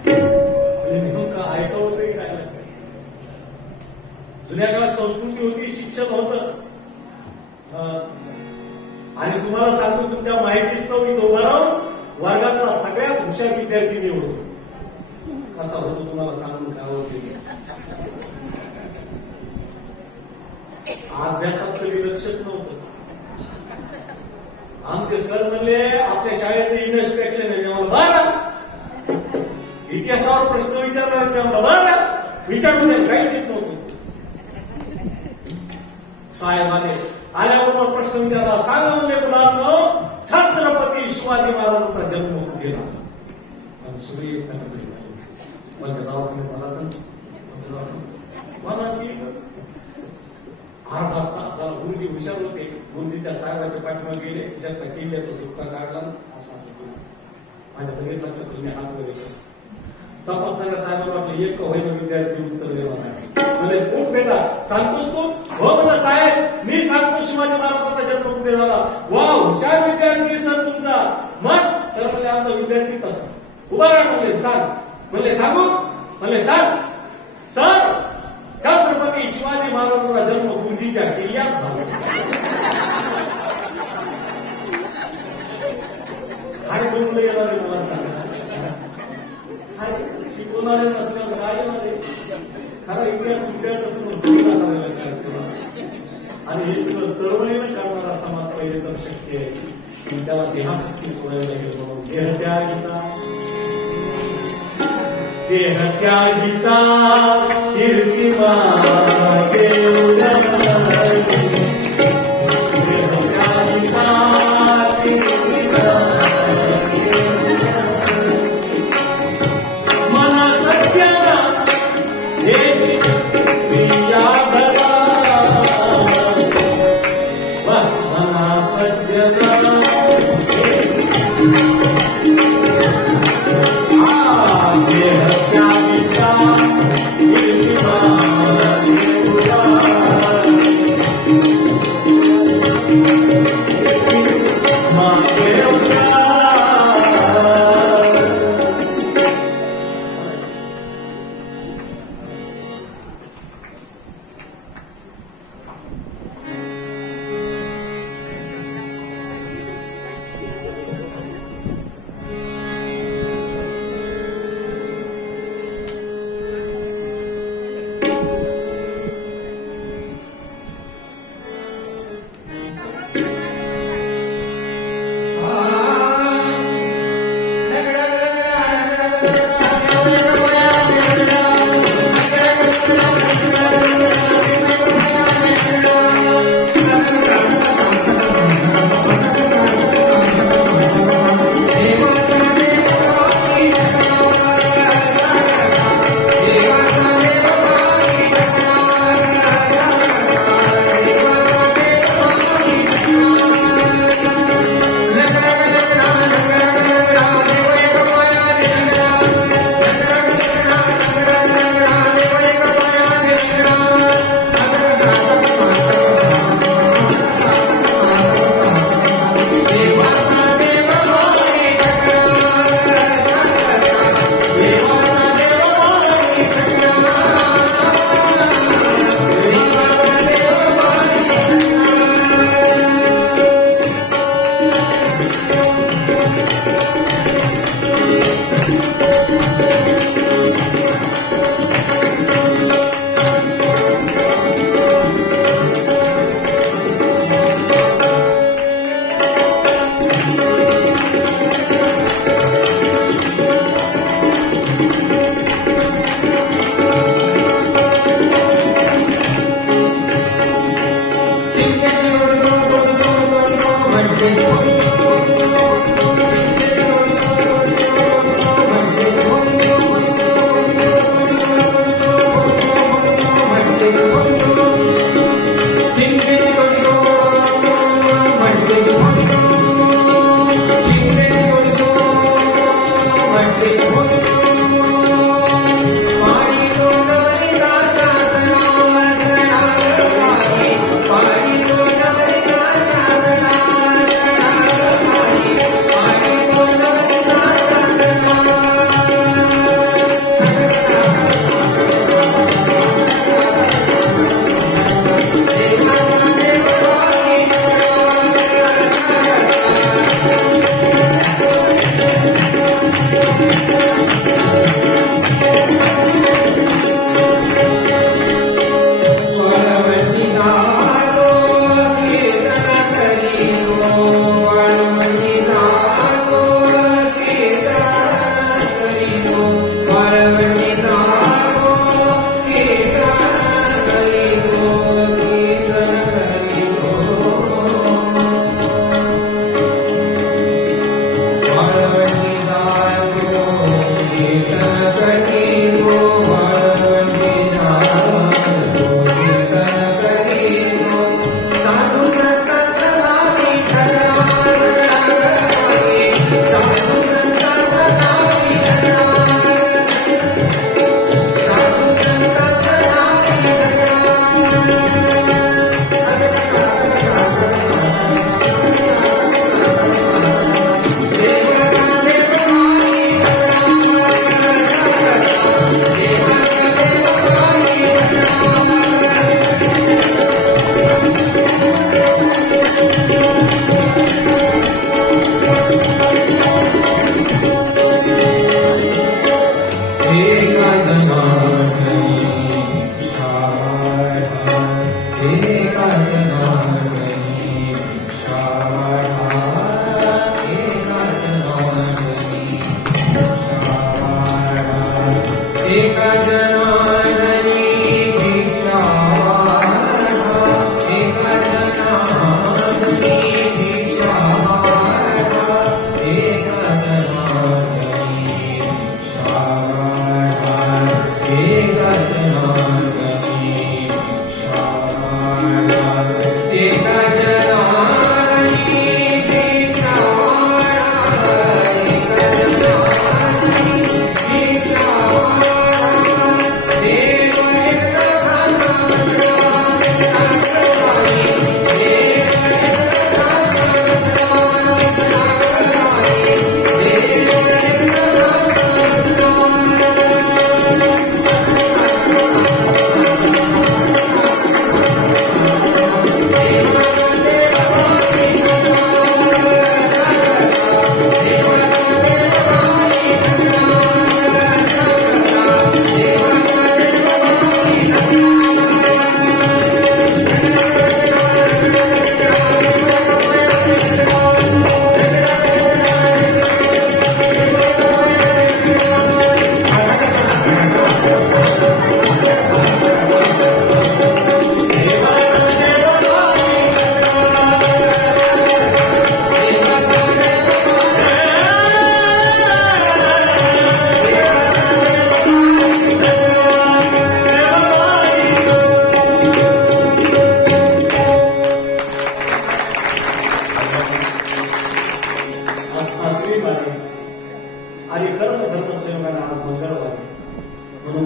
नेमकं ऐकवतंय काय लक्षात. जुन्या काळात संस्कृती होती, शिक्षण होतं. आणि तुम्हाला सांगतो तुमच्या माहितीस्तव मी उभा राहून वर्गातला सगळ्यात हुशार विद्यार्थी निवडतो. कसा होतो तुम्हाला सांगून काय होते. अभ्यासात कधी लक्षच नव्हतं. आमचे सर म्हणले आपल्या शाळेचं इन्स्पेक्शन आहे. आम्हाला बरं इतिहासावर प्रश्न विचारणार की आम्हाला बरं विचारून काहीच येत नव्हतं. साहेब आल्याबरोबर प्रश्न विचारला. सांगा म्हणजे मुलांनो छत्रपती शिवाजी महाराजांचा जन्म कुठे झाला. सगळी दवाखान्यात झाला सण मनाची अर्धा तास झाला. गुरुजी हुशार होते. गुरुजी त्या साहेबाच्या पाठीमागे गेले. त्याच्यातला किल्ल्याचा सुटका काढला. असं असं केलं. माझ्या बघितलं लक्षात मी हात वर येतो. तपासणाऱ्या साहेबांना वाटलं एक होईना विद्यार्थी उत्तर देणार नाही. म्हणजे खूप बेटा सांगतोस तू? हो म्हणलं साहेब मी सांगतो शिवाजी महाराजांचा जन्म कुठे झाला. वा हुशार विद्यार्थी सर तुमचा. मग सर म्हणजे आमचा विद्यार्थी कसा उभा राहा म्हणले सांग. म्हणले सांगू. म्हणले सांग. सर छत्रपती शिवाजी महाराजांचा जन्म गुंजीच्या किल्ल्यात झाला. काय बोलून येणारे मला सांगा. शिकवणारे नसल्यावर काय येणारे. खरा इतिहास विद्यार्थी असं लक्षात ठेवा. आणि हे सगळं तळमळीनं करणारा समाज पहिले तर शक्य आहे. पण त्याला देहाशक्ती सोडायला गेलो म्हणून देह त्यागिता कीर्तिमान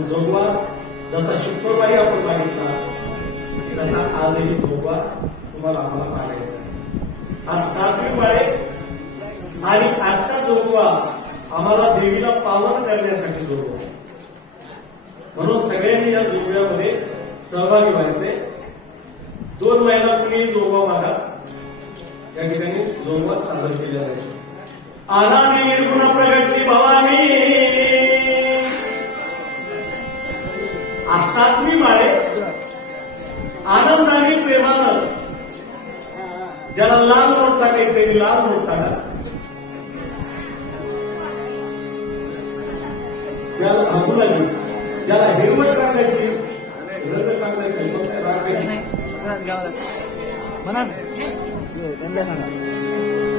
जोगवा जसा शुक्रवारी आपण मागितला तसा आजही जोगवा तुम्हाला आम्हाला मागायचा आहे. आज 7वी माळे आणि आजचा जोगवा आम्हाला देवीला पावन करण्यासाठी जोगवा. म्हणून सगळ्यांनी या जोगव्यामध्ये सहभागी व्हायचे. 2 महिन्यापूर्वी जोगवा मागा या ठिकाणी जोगवा सादर केला जाईल. अनादि निर्गुण प्रगती भवानी. आज 7वी माळे आनंदाने प्रेमानं ज्याला लाल नोट टाकायचं त्यांनी लाल नोट टाका. ज्याला अगुलाली ज्याला हिरवट टाकायची रंग सांगायची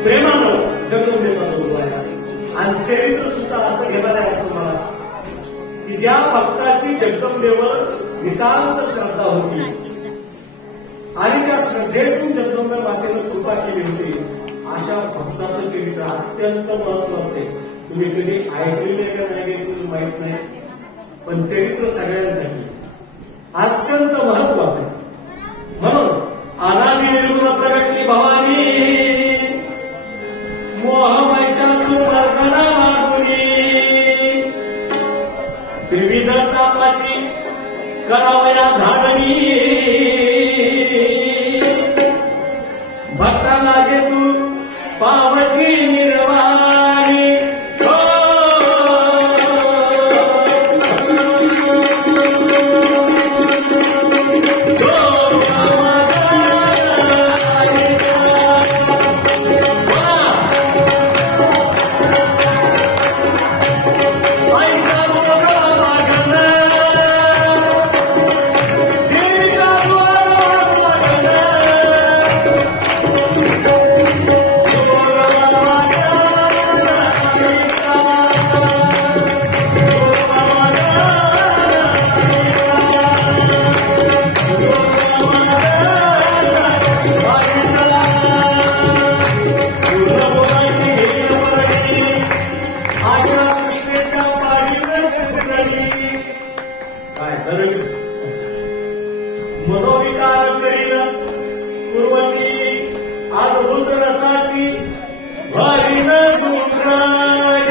प्रेमानं जगदंबेचा जोगवा आहे. आणि चरित्र सुद्धा असं घेणार आहे असं मला की ज्या भक्ताची जगदंबेवर नितांत श्रद्धा होती आणि त्या श्रद्धेतून जगदंबे मातेनं कृपा केली होती अशा भक्ताचं चरित्र अत्यंत महत्वाचं आहे. तुम्ही कधी ऐकलेले का नाही तुम्ही माहित नाही पण चरित्र सगळ्यांसाठी अत्यंत महत्वाचं आहे. म्हणून अनादि निर्गुण प्रगती भवानी मोह मैशासूर मर्दना मागुनी विविध तापाची करावया झाडणी भक्तांना जे तू पावची निर्वाणी. मनोविकार करीन कुरवती अद्भुत रसाची भरीन दुर्गणी.